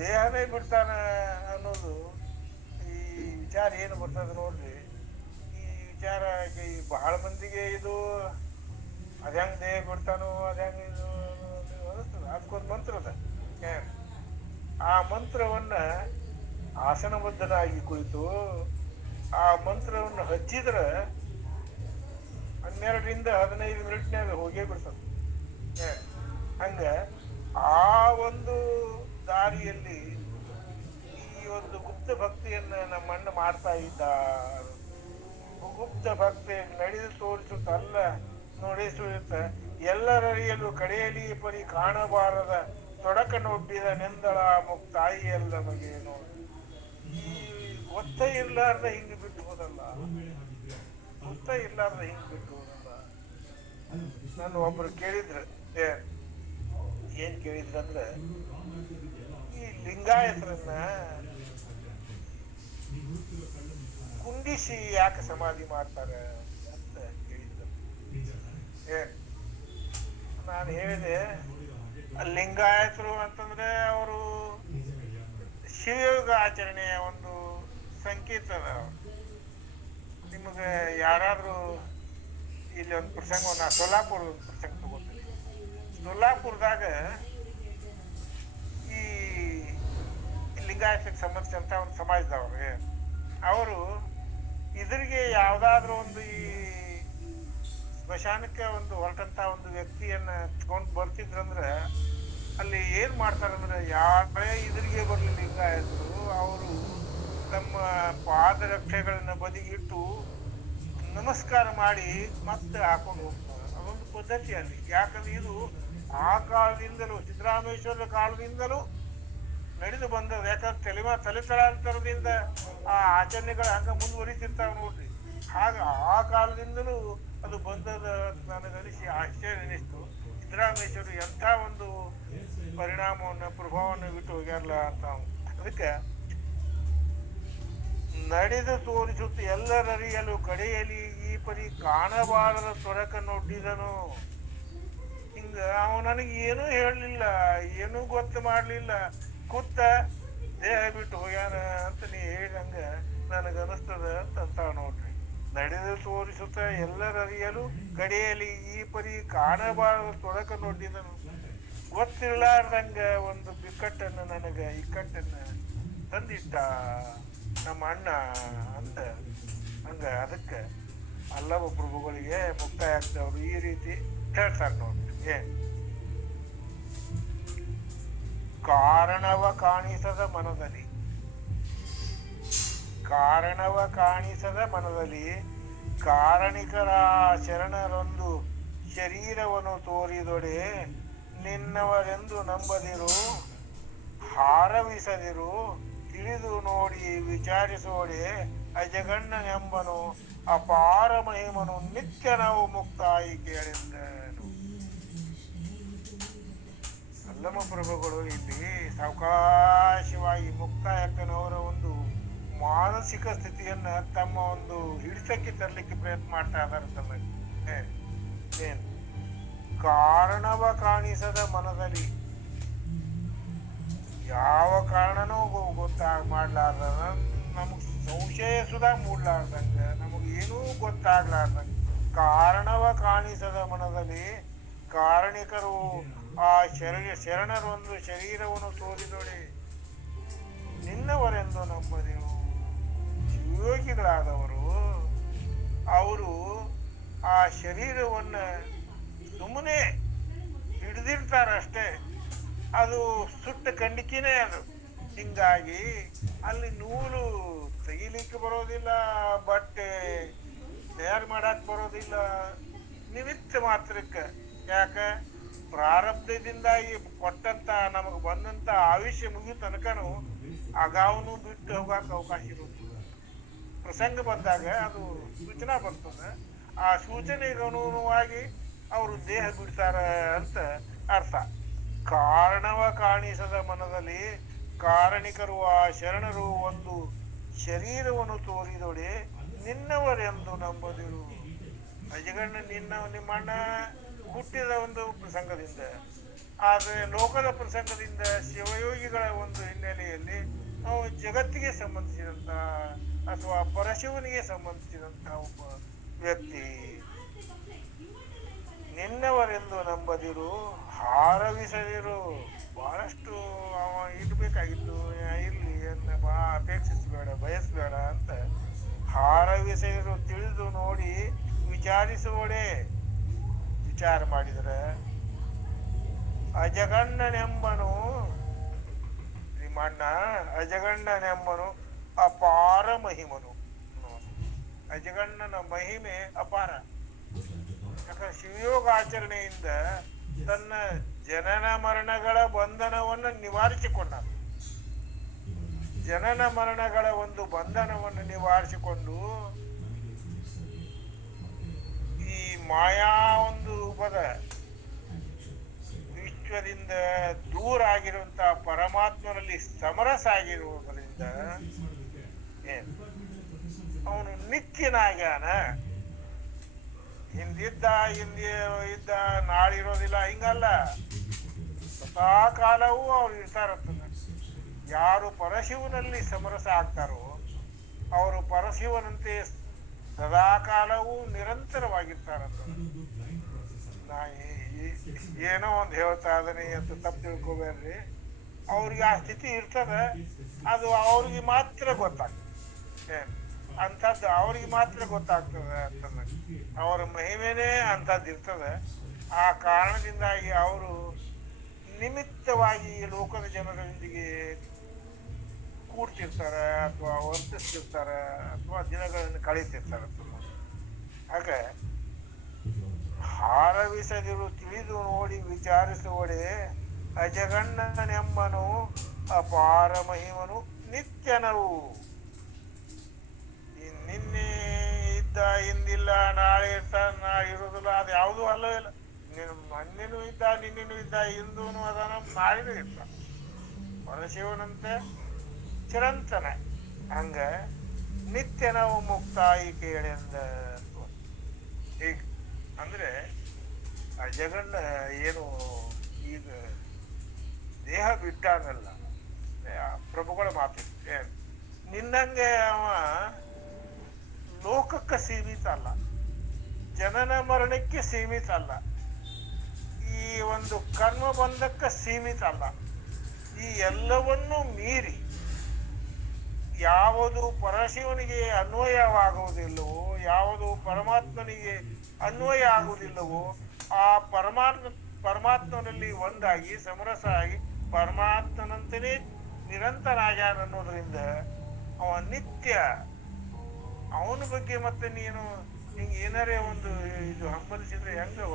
ದೇಹನೇ ಬಿಡ್ತಾನ ಅನ್ನೋದು ಈ ವಿಚಾರ ಏನು ಬರ್ತದೆ ನೋಡ್ರಿ. ಈ ವಿಚಾರ ಬಹಳ ಮಂದಿಗೆ ಇದು ಅದ್ಯಾಂಗ ದೇಹ ಬಿಡ್ತಾನೋ, ಅದ್ಯಾಂಗ ಇದು ಅನಿಸ್ತದ. ಅದಕ್ಕೊಂದು ಮಂತ್ರ ಅದ. ಆ ಮಂತ್ರವನ್ನ ಆಸನಬದ್ಧನಾಗಿ ಕುಳಿತು ಆ ಮಂತ್ರವನ್ನು ಹಚ್ಚಿದ್ರೆ 12ರಿಂದ 15 ಮಿನಿಟ್ನಾಗ ಹೋಗೇ ಬಿಡ್ತದೆ. ಹಂಗ ಆ ಒಂದು ದಾರಿಯಲ್ಲಿ ಈ ಒಂದು ಗುಪ್ತ ಭಕ್ತಿಯನ್ನ ನಮ್ಮಣ್ಣ ಮಾಡ್ತಾ ಇದ್ದ. ಗುಪ್ತ ಭಕ್ತಿ ನಡೆದು ತೋರಿಸುತ್ತಲ್ಲ, ನೋಡಿಸುತ್ತ ಎಲ್ಲರರಿಯಲು ಕಡೆಯಲ್ಲಿ ಪರಿ ಕಾಣಬಾರದ ತೊಡಕನೊಡ್ಡಿದ ನೆಂದಳ ಮುಕ್ತಾಯಿಯಲ್ಲ ಬಗೆಯೇನು. ಈ ಗೊತ್ತ ಇರ್ಲಾರ್ದ ಹಿಂಗ್ ಬಿಟ್ಟು ಹೋದಲ್ಲ, ಗೊತ್ತ ಇರ್ಲಾರ್ದ ಹಿಂಗ್ ಬಿಟ್ಟು ಹೋದಲ್ಲ. ನಾನು ಒಬ್ರು ಕೇಳಿದ್ರು, ಏನ್ ಕೇಳಿದ್ರಂದ್ರೆ, ಈ ಲಿಂಗಾಯತರನ್ನ ಕುಂಡಿಸಿ ಯಾಕೆ ಸಮಾಧಿ ಮಾಡ್ತಾರೆ ಅಂತ ಕೇಳಿದ್ರು. ನಾನು ಹೇಳಿದೆ, ಲಿಂಗಾಯತರು ಅಂತಂದ್ರೆ ಅವರು ಶಿವಯೋಗ ಆಚರಣೆಯ ಒಂದು ಸಂಕೇತ ಅದ. ನಿಮಗೆ ಯಾರಾದ್ರೂ ಇಲ್ಲಿ ಒಂದು ಪ್ರಸಂಗವನ್ನು, ಸೊಲ್ಲಾಪುರ ಒಂದು ಪ್ರಸಂಗ ತಗೋತೀನಿ. ಸೊಲ್ಲಾಪುರದಾಗ ಈ ಲಿಂಗಾಯತಕ್ಕೆ ಸಂಬಂಧಿಸಿದಂತ ಒಂದು ಸಮಾಜದವ್ರಿಗೆ ಅವರು ಇದ್ರಿಗೆ ಯಾವ್ದಾದ್ರು ಒಂದು ಈ ಸ್ಮಶಾನಕ್ಕೆ ಒಂದು ಹೊರಟಂತ ಒಂದು ವ್ಯಕ್ತಿಯನ್ನ ತಗೊಂಡು ಬರ್ತಿದ್ರಂದ್ರೆ ಅಲ್ಲಿ ಏನ್ ಮಾಡ್ತಾರಂದ್ರೆ, ಯಾರೇ ಇದ್ರಿಗೆ ಬರ್ಲಿ ಲಿಂಗಾಯತರು ಅವರು ತಮ್ಮ ಪಾದರಕ್ಷೆಗಳನ್ನ ಬದಿಗಿಟ್ಟು ನಮಸ್ಕಾರ ಮಾಡಿ ಮತ್ತೆ ಹಾಕೊಂಡು ಹೋಗ್ತಾರೆ. ಅದೊಂದು ಪದ್ಧತಿ ಅಲ್ಲಿ. ಯಾಕಂದ್ರೆ ಇದು ಆ ಕಾಲದಿಂದಲೂ, ಸಿದ್ದರಾಮೇಶ್ವರರ ಕಾಲದಿಂದಲೂ ನಡೆದು ಬಂದದ್ದು. ಯಾಕಂದ್ರೆ ತಲೆತಲಾಂತರದಿಂದ ಆ ಆಚರಣೆಗಳು ಹಂಗ ಮುಂದುವರಿತಿರ್ತಾವ ನೋಡ್ರಿ. ಹಾಗ ಆ ಕಾಲದಿಂದಲೂ ಅದು ಬಂದದ. ನನಗನಿಸಿ ಆಶ್ಚರ್ಯ ಅನಿಸ್ತು, ಸಿದ್ದರಾಮೇಶ್ವರು ಎಂಥ ಒಂದು ಪರಿಣಾಮವನ್ನು, ಪ್ರಭಾವವನ್ನು ಬಿಟ್ಟು ಹೋಗ್ಯಾರಲ್ಲ ಅಂತ. ಅದಕ್ಕೆ ನಡೆದು ತೋರಿಸುತ್ತ ಎಲ್ಲರರಿಯಲು ಕಡೆಯಲ್ಲಿ ಈ ಪರಿ ಕಾಣಬಾರದ ತೊಡಕನೊಡ್ಡಿದನು. ಹಿಂಗ ಅವ ನನಗೆ ಏನೂ ಹೇಳಲಿಲ್ಲ, ಏನೂ ಗೊತ್ತು ಮಾಡಲಿಲ್ಲ, ಕೂತ ದೇಹ ಬಿಟ್ಟು ಹೋಗ್ಯಾನ ಅಂತ ನೀ ಹೇಳಿದಂಗ ನನಗನಿಸ್ತದ ಅಂತ ನೋಡ್ರಿ. ನಡೆದು ತೋರಿಸುತ್ತ ಎಲ್ಲರರಿಯಲು ಕಡೆಯಲ್ಲಿ ಈ ಪರಿ ಕಾಣಬಾರದ ತೊಡಕನೊಡ್ಡಿದನು. ಗೊತ್ತಿರ್ಲಾರ್ದಂಗ ಒಂದು ಬಿಕ್ಕಟ್ಟನ್ನು ನನಗ ಇಕ್ಕಟ್ಟನ್ನ ತಂದಿಟ್ಟ ನಮ್ಮ ಅಣ್ಣ ಅಂತ. ಹಂಗ ಅದಕ್ಕೆ ಅಲ್ಲವ ಪ್ರಭುಗಳಿಗೆ ಮುಕ್ತಾಯ ಆಗ್ತವ್ರು ಈ ರೀತಿ ಹೇಳ್ತಾರೆ ನೋಡ್ರಿ. ಕಾರಣವ ಕಾಣಿಸದ ಮನದಲ್ಲಿ, ಕಾರಣವ ಕಾಣಿಸದ ಮನದಲ್ಲಿ ಕಾರಣಿಕರ ಶರಣರೊಂದು ಶರೀರವನ್ನು ತೋರಿದೊಡೆ ನಿನ್ನವರೆಂದು ನಂಬದಿರು, ಹಾರವಿಸದಿರು, ತಿಳಿದು ನೋಡಿ ವಿಚಾರಿಸೋಡೆ ಅಜಗಣ್ಣನೆಂಬನು ಅಪಾರ ಮಹಿಮನು ನಿತ್ಯ ನಾವು ಮುಕ್ತಾಯಿ ಕೇಳಿದ್ದನು. ಅಲ್ಲಮ ಪ್ರಭುಗಳು ಇಲ್ಲಿ ಸಾವಕಾಶವಾಗಿ ಮುಕ್ತಾಯಕ್ಕನವರ ಒಂದು ಮಾನಸಿಕ ಸ್ಥಿತಿಯನ್ನ ತಮ್ಮ ಒಂದು ಹಿಡಿತಕ್ಕೆ ತರಲಿಕ್ಕೆ ಪ್ರಯತ್ನ ಮಾಡ್ತಾ ಇದ್ದಾರೆ. ಏನ್ ಕಾರಣವ ಕಾಣಿಸದ ಮನದಲ್ಲಿ, ಯಾವ ಕಾರಣನೂ ಮಾಡ್ಲಾರ್ದ, ನಮಗ್ ಸಂಶಯ ಸುಧಾ ಮೂಡ್ಲಾರ್ದಂಗ, ನಮಗೇನೂ ಗೊತ್ತಾಗ್ಲಾರ್ದಂಗ ಕಾರಣವ ಕಾಣಿಸದ ಮನದಲ್ಲಿ ಕಾರಣಿಕರು ಆ ಶರಣರೊಂದು ಶರೀರವನ್ನು ತೋರಿದೊಡೆ ನಿನ್ನವರೆಂದು ನಂಬದೆವು. ಶಿವಯೋಗಿಗಳಾದವರು ಅವರು ಆ ಶರೀರವನ್ನ ಸುಮ್ಮನೆ ಹಿಡಿದಿರ್ತಾರಷ್ಟೇ, ಅದು ಸುಟ್ಟ ಕಂಡಿಕಿನೇ ಅದು. ಹಿಂಗಾಗಿ ಅಲ್ಲಿ ನೂಲು ತೆಗಿಲಿಕ್ಕೆ ಬರೋದಿಲ್ಲ, ಬಟ್ಟೆ ತಯಾರು ಮಾಡಕ್ ಬರೋದಿಲ್ಲ, ನಿಮಿತ್ತ ಮಾತ್ರಕ್ಕೆ. ಯಾಕ ಪ್ರಾರಬ್ಧದಿಂದಾಗಿ ಕೊಟ್ಟಂತ ನಮಗ್ ಬಂದಂತ ಆಯುಷ್ಯ ಮುಗಿಯೋ ತನಕನು ಅಗಾವನು ಬಿಟ್ಟು ಹೋಗಕ್ಕೆ ಅವಕಾಶ ಇರುತ್ತದೆ. ಪ್ರಸಂಗ ಬಂದಾಗ ಅದು ಸೂಚನಾ ಬರ್ತದೆ. ಆ ಸೂಚನೆಗೆ ಅನುಗುಣವಾಗಿ ಅವರು ದೇಹ ಬಿಡ್ತಾರ ಅಂತ ಅರ್ಥ. ಕಾರಣವ ಕಾಣಿಸದ ಮನದಲ್ಲಿ ಕಾರಣಿಕರು ಆ ಶರಣರು ಒಂದು ಶರೀರವನ್ನು ತೋರಿದೊಡೆ ನಿನ್ನವರೆಂದು ನಂಬದಿರು. ಅಜಗಣ್ಣ ನಿಮ್ಮಣ್ಣ ಹುಟ್ಟಿದ ಒಂದು ಪ್ರಸಂಗದಿಂದ, ಆದ್ರೆ ಲೋಕದ ಪ್ರಸಂಗದಿಂದ ಶಿವಯೋಗಿಗಳ ಒಂದು ಹಿನ್ನೆಲೆಯಲ್ಲಿ ನಾವು ಜಗತ್ತಿಗೆ ಸಂಬಂಧಿಸಿದಂತ ಅಥವಾ ಪರಶಿವನಿಗೆ ಸಂಬಂಧಿಸಿದಂತ ಒಬ್ಬ ವ್ಯಕ್ತಿ. ನಿನ್ನವರೆಂದು ನಂಬದಿರು, ಹಾರವಿಸದಿರು. ಬಹಳಷ್ಟು ಅವ ಇರ್ಬೇಕಾಗಿತ್ತು, ಇರ್ಲಿ ಅಂತ ಅಪೇಕ್ಷಿಸಬೇಡ, ಬಯಸ್ಬೇಡ ಅಂತ. ಹಾರವಿಸದಿರು, ತಿಳಿದು ನೋಡಿ ವಿಚಾರಿಸುವಡೆ. ವಿಚಾರ ಮಾಡಿದರೆ ಅಜಗಣ್ಣನೆಂಬನು, ನಿಮ್ಮಣ್ಣ ಅಜಗಣ್ಣನೆಂಬನು ಅಪಾರ ಮಹಿಮನು. ಅಜಗಣ್ಣನ ಮಹಿಮೆ ಅಪಾರ. ಯಾಕಂದ್ರೆ ಶಿವಯೋಗ ಆಚರಣೆಯಿಂದ ತನ್ನ ಜನನ ಮರಣಗಳ ಬಂಧನವನ್ನು ನಿವಾರಿಸಿಕೊಂಡ. ಜನನ ಮರಣಗಳ ಒಂದು ಬಂಧನವನ್ನು ನಿವಾರಿಸಿಕೊಂಡು ಈ ಮಾಯಾ ಒಂದು ರೂಪದ ವಿಶ್ವದಿಂದ ದೂರ ಆಗಿರುವಂತಹ ಪರಮಾತ್ಮನಲ್ಲಿ ಸಮರಸ ಆಗಿರುವುದರಿಂದ ಅವನು ನಿತ್ಯನಾಗ್ಯಾನ. ಹಿಂದಿದ್ದ ಇದ್ದ ನಾಳಿರೋದಿಲ್ಲ, ಹಿಂಗಲ್ಲ. ಸದಾ ಕಾಲವೂ ಅವ್ರು ಇರ್ತಾರಂತ. ಯಾರು ಪರಶಿವನಲ್ಲಿ ಸಮರಸ ಆಗ್ತಾರೋ ಅವರು ಪರಶಿವನಂತೆ ಸದಾ ಕಾಲವೂ ನಿರಂತರವಾಗಿರ್ತಾರಂತ. ನಾ ಏನೋ ಒಂದು ಹೇಳ್ತಾ ಇದೀನಿ ಅಂತ ತಪ್ಪು ತಿಳ್ಕೊಬೇಡ್ರಿ. ಅವ್ರಿಗೆ ಆ ಸ್ಥಿತಿ ಇರ್ತದ, ಅದು ಅವ್ರಿಗೆ ಮಾತ್ರ ಗೊತ್ತಾಗ್ತದೆ. ಅಂಥದ್ದು ಅವ್ರಿಗೆ ಮಾತ್ರ ಗೊತ್ತಾಗ್ತದೆ ಅಂತಂದ್ರೆ ಅವರ ಮಹಿಮೆನೇ ಅಂಥದ್ದು ಇರ್ತದೆ. ಆ ಕಾರಣದಿಂದಾಗಿ ಅವರು ನಿಮಿತ್ತವಾಗಿ ಲೋಕದ ಜನರೊಂದಿಗೆ ಕೂಡ್ತಿರ್ತಾರೆ ಅಥವಾ ವರ್ತಿಸ್ತಿರ್ತಾರೆ ಅಥವಾ ದಿನಗಳನ್ನು ಕಳೀತಿರ್ತಾರೆ. ಹಾಗೆ ಹಾರವಿಸದಿರು ತಿಳಿದು ನೋಡಿ ವಿಚಾರಿಸುವಡೆ ಅಜಗಣ್ಣನೆಂಬನು ಅಪಾರ ಮಹಿಮನು ನಿತ್ಯನವು. ನಿನ್ನೆ ಇದ್ದ, ಇಂದಿಲ್ಲ, ನಾಳೆ ಇರ್ತಾನೆ, ನಾಳೆ ಇರೋದಿಲ್ಲ, ಅದು ಯಾವುದೂ ಅಲ್ಲವೇ ಇಲ್ಲ. ಮೊನ್ನೆನೂ ಇದ್ದ, ನಿನ್ನೆನೂ ಇದ್ದ, ಇಂದೂನು ಅದನ್ನ ನಾಳೆನೂ ಇರ್ತ. ಪರಶಿವನಂತೆ ಚಿರಂತನ. ಹಂಗ ನಿತ್ಯನವು ಮುಕ್ತಾಯಿ ಕೇಳೆಂದ. ಈಗ ಅಂದ್ರೆ ಆ ಜಗಣ್ಣ ಏನು ಈಗ ದೇಹ ಬಿಟ್ಟಾನಲ್ಲ, ಪ್ರಭುಗಳ ಮಾತು ನಿನ್ನಂಗೆ ಅವ ಲೋಕಕ್ಕೆ ಸೀಮಿತ ಅಲ್ಲ, ಜನನ ಮರಣಕ್ಕೆ ಸೀಮಿತ ಅಲ್ಲ, ಈ ಒಂದು ಕರ್ಮ ಬಂಧಕ್ಕೆ ಸೀಮಿತ ಅಲ್ಲ. ಈ ಎಲ್ಲವನ್ನೂ ಮೀರಿ ಯಾವುದು ಪರಶಿವನಿಗೆ ಅನ್ವಯವಾಗುವುದಿಲ್ಲವೋ, ಯಾವುದು ಪರಮಾತ್ಮನಿಗೆ ಅನ್ವಯ ಆಗುವುದಿಲ್ಲವೋ ಆ ಪರಮಾತ್ಮನಲ್ಲಿ ಒಂದಾಗಿ ಸಮರಸ ಆಗಿ ಪರಮಾತ್ಮನಂತೆಯೇ ನಿರಂತರಾಗ್ಯಾನ ಅನ್ನೋದ್ರಿಂದ ಅವ ನಿತ್ಯ. ಅವನ ಬಗ್ಗೆ ಮತ್ತೆ ನೀನು ಹಿಂಗೆ ಏನಾರೇ ಒಂದು ಇದು ಹಂಬಲಿಸಿದ್ರೆ ಹೆಂಗವ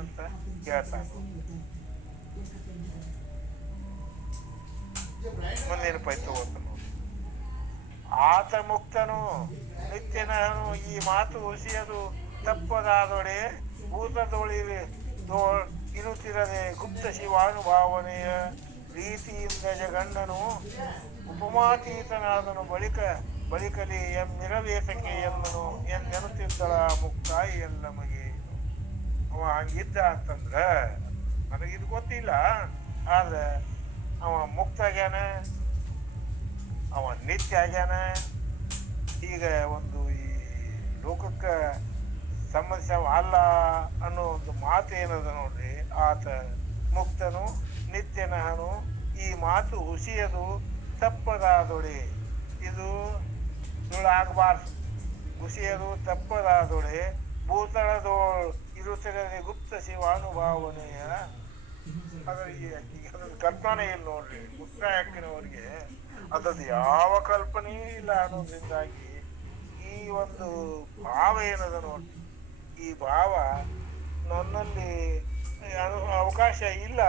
ಅಂತ ಕೇಳ್ತಾನ. ಮುಂದೇನಪ್ಪಾಯ್ತು ತಗೋತ ನೋಡಿ. ಆತ ಮುಕ್ತನು ನಿತ್ಯನನು ಈ ಮಾತು ಹುಸಿಯದು ತಪ್ಪದಾದೊಡೆ ಭೂತದೊಳಿ ಇರುತ್ತಿರದೆ ಗುಪ್ತ ಶಿವಾನುಭಾವನೆಯ ರೀತಿಯಿಂದ ಜಗಣ್ಣನು ಉಪಮಾತೀತನಾದನು. ಬಳಿಕಲಿ ಎಂದಿರಬೇಸಕ್ಕೆ ಎಂದನು ಎಂದೆನುತ್ತಿದ್ದಳ ಮುಕ್ತಾಯಿ ಎಲ್ಲ ಮಗೆ. ಅವ ಹಂಗಿದ್ದ ಅಂತಂದ್ರ ನನಗಿದು ಗೊತ್ತಿಲ್ಲ, ಆದ್ರೆ ಅವ ಮುಕ್ತ ಆಗ್ಯಾನ, ಅವ ನಿತ್ಯ ಆಗ್ಯಾನ. ಈಗ ಒಂದು ಈ ಲೋಕಕ್ಕೆ ಸಂಬಂಧಿಸ ಅಲ್ಲ ಅನ್ನೋ ಒಂದು ಮಾತು ಏನದ ನೋಡ್ರಿ. ಆತ ಮುಕ್ತನು ನಿತ್ಯನಹನು ಈ ಮಾತು ಹುಸಿಯದು ತಪ್ಪದಾದೊಡೆ. ಇದು ಸುಳ್ಳಾಗಬಾರ್ದು. ಹುಸಿಯದು ತಪ್ಪದಾದೊಡೆ ಭೂತಳದೋ ಇರುತ್ತದೆ ಗುಪ್ತ ಶಿವಾನುಭಾವನೆಯ. ಅದ್ರದ್ದು ಕಲ್ಪನೆ ಇಲ್ಲ ನೋಡ್ರಿ. ಮುಕ್ತಾಯ ಹಾಕಿನವ್ರಿಗೆ ಅದ್ರದ್ದು ಯಾವ ಕಲ್ಪನೆಯೂ ಇಲ್ಲ ಅನ್ನೋದ್ರಿಂದಾಗಿ ಈ ಒಂದು ಭಾವ ಏನದ ನೋಡ್ರಿ, ಈ ಭಾವ ನನ್ನಲ್ಲಿ ಅವಕಾಶ ಇಲ್ಲ,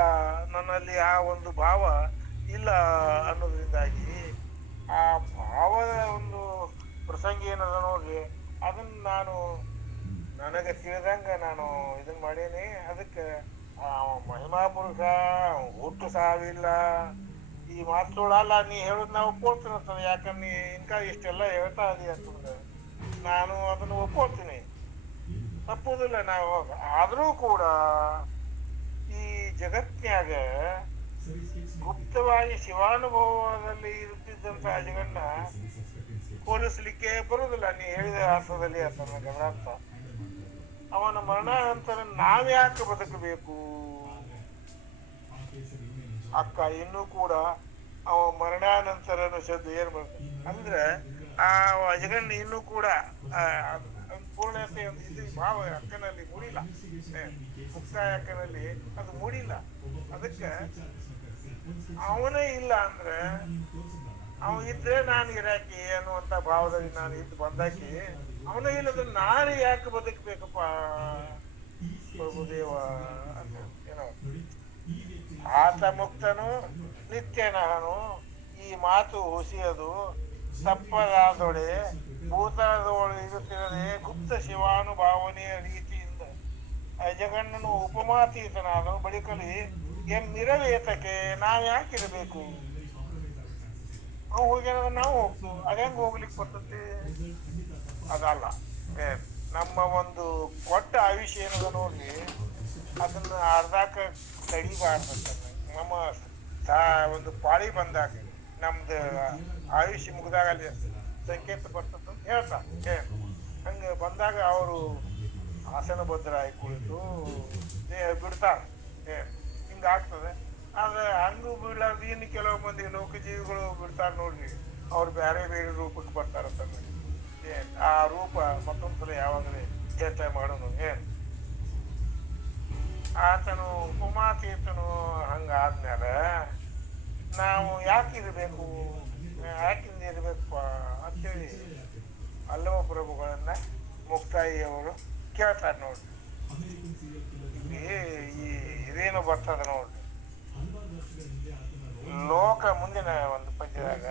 ನನ್ನಲ್ಲಿ ಆ ಒಂದು ಭಾವ ಇಲ್ಲ ಅನ್ನೋದ್ರಿಂದಾಗಿ ಆ ಭಾವದ ಒಂದು ಪ್ರಸಂಗ ಏನದ ನೋಡ್ರಿ, ಅದನ್ನ ನಾನು ನನಗೆ ತಿಳಿದಂಗ ನಾನು ಇದನ್ನ ಮಾಡೇನಿ. ಅದಕ್ಕೆ ಮಹಿಮಾ ಪುರುಷ ಹುಟ್ಟು ಸಾವಿಲ್ಲ ಈ ಮಾತುಗಳಲ್ಲ. ನೀ ಹೇಳೋದು ನಾವು ಒಪ್ಕೊಳ್ತೀನಿ, ಯಾಕಂದ್ರೆ ನೀ ಇನ್ಕ ಇಷ್ಟೆಲ್ಲ ಹೇಳ್ತಾ ಇದೀಯ ಅಂತಂದ್ರೆ ನಾನು ಅದನ್ನು ಒಪ್ಕೊಳ್ತೀನಿ, ತಪ್ಪುದಿಲ್ಲ. ನಾವು ಆದ್ರೂ ಕೂಡ ಈ ಜಗತ್ನ್ಯಾಗ ಗುಪ್ತವಾಗಿ ಶಿವಾನುಭವದಲ್ಲಿ ಇರುತ್ತಿದ್ದಂತ ಜಗನ್ನ ಹೋಲಿಸ್ಲಿಕ್ಕೆ ಬರುವುದಿಲ್ಲ. ನೀ ಹೇಳಿದ ಅರ್ಥದಲ್ಲಿ ಅದರ ಅವನ ಮರಣಾನಂತರ ನಾವ್ಯಾಕೆ ಬದುಕಬೇಕು ಅಕ್ಕ? ಇನ್ನೂ ಕೂಡ ಅವ ಮರಣಾನಂತರ ಶಬ್ದ ಏನ್ ಬರ್ತದೆ ಅಂದ್ರೆ ಆ ಜಗನ್ನ ಇನ್ನೂ ಕೂಡ ಪೂರ್ಣತೆ ಇದು ಭಾವ ಅಕ್ಕನಲ್ಲಿ ಮೂಡಿಲ್ಲ, ಮುಕ್ತಾಯ ಅಕ್ಕನಲ್ಲಿ ಅದು ಮೂಡಿಲ್ಲ. ಅದಕ್ಕೆ ಅವನೇ ಇಲ್ಲ ಅಂದ್ರೆ ಅವ ಇದ್ರೆ ನಾನು ಇರಾಕಿ ಅನ್ನುವಂತ ಭಾವದಲ್ಲಿ ನಾನು ಇದ್ದು ಬಂದಾಕಿ ಅವನೇ ಇಲ್ಲದ್ರೆ ನಾನು ಯಾಕೆ ಬದುಕಬೇಕಪ್ಪ ಪ್ರಭುದೇವ ಅಂತ ಏನೋ ಆತ ಮುಕ್ತನು ನಿತ್ಯ ನಾನು ಈ ಮಾತು ಹುಸಿಯದು ತಪ್ಪದಾದೊಡೆ ಭೂತಳದೊಳು ಇರುತ್ತಿರದೆ ಗುಪ್ತ ಶಿವಾನುಭಾವನೆಯ ರೀತಿಯಿಂದ ಅಜಗಣ್ಣನು ಉಪಮಾತೀತನಾದನು ಬಳಿಕಲಿ ಎಮ್ಮಿರವೇತಕ್ಕೆ ನಾವು ಯಾಕಿರಬೇಕು ನಾವು ಹೋಗ್ಯಾರ ನಾವು ಹೋಗ್ತು ಅದೇಂಗ ಹೋಗ್ಲಿಕ್ಕೆ ಬರ್ತದೆ ಅದಲ್ಲ ನಮ್ಮ ಒಂದು ಕೊಟ್ಟ ಆಯುಷ್ಯ ಏನದ ನೋಡ್ರಿ ಅದನ್ನ ಅರ್ಧಾಕ ತಡಿಬಾರ್ದಂತ ನಮ್ಮ ಒಂದು ಪಾಳಿ ಬಂದಾಗ ನಮ್ದು ಆಯುಷ್ಯ ಮುಗಿದಾಗ ಅಲ್ಲಿ ಸಂಕೇತ ಬರ್ತದಂತ ಹೇಳ್ತಾ ಹಂಗ ಬಂದಾಗ ಅವರು ಆಸನ ಭದ್ರಾಗಿ ಕುಳಿತು ದೇಹ ಬಿಡ್ತಾರ ಹಿಂಗಾಗ್ತದೆ ಆದ್ರೆ ಹಂಗೂ ಬಿಡ್ಲಾರ್ದು ಇನ್ನು ಕೆಲವು ಮಂದಿ ಲೋಕಜೀವಿಗಳು ಬಿಡ್ತಾರ ನೋಡ್ರಿ ಅವ್ರು ಬೇರೆ ಬೇರೆ ರೂಪಕ್ಕೆ ಬರ್ತಾರಂತ ಆ ರೂಪ ಮತ್ತೊಂದ್ಸಲ ಯಾವಾಗಲೇ ಚರ್ಚೆ ಮಾಡೋನು ಆತನು ಉಪಮಾತೀತನು ಹಂಗಾದ್ಮೇಲೆ ನಾವು ಯಾಕಿರ್ಬೇಕು ಯಾಕಿಂದ ಇರ್ಬೇಕಪ್ಪ ಅಂತೇಳಿ ಅಲ್ಲವ ಪ್ರಭುಗಳನ್ನ ಮುಕ್ತಾಯಿಯವರು ಕೇಳ್ತಾರೆ ನೋಡ್ರಿ ಈ ಇದೇನು ಬರ್ತದ ನೋಡ್ರಿ ಲೋಕ ಮುಂದಿನ ಒಂದು ಪದ್ಯದಾಗ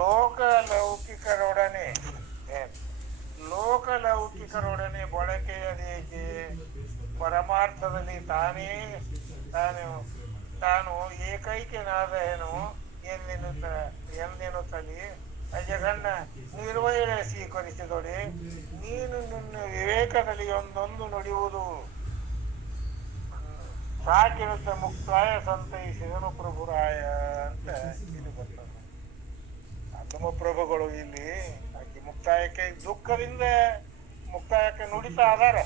ಲೋಕ ಲೌಕಿಕರೊಡನೆ ಲೋಕಲೌಕಿಕರೊಡನೆ ಬಳಕೆಯದೇಕೆ ಪರಮಾರ್ಥದಲ್ಲಿ ತಾನು ಏಕೈಕ್ಯನಾದನು ಎಂದೆನ್ನುತ್ತಲೇ ಅಜಗಣ್ಣ ನಿರ್ವಹಣೆ ಸ್ವೀಕರಿಸಿದೊಡೆ ನೀನು ನಿನ್ನ ವಿವೇಕದಲ್ಲಿ ಒಂದೊಂದು ನುಡಿಯುವುದು ಸಾಕಿರುತ್ತ ಮುಕ್ತಾಯ ಸಂತೈಸಿದನು ಪ್ರಭುರಾಯ ಅಂತ ಇದು ಬರ್ತದೆ ಅಲ್ಲಮ ಪ್ರಭುಗಳು ಇಲ್ಲಿ ಮುಕ್ತಾಯಕ್ಕೆ ದುಃಖದಿಂದ ಮುಕ್ತಾಯಕ್ಕೆ ನುಡಿತಾ ಅದಾರ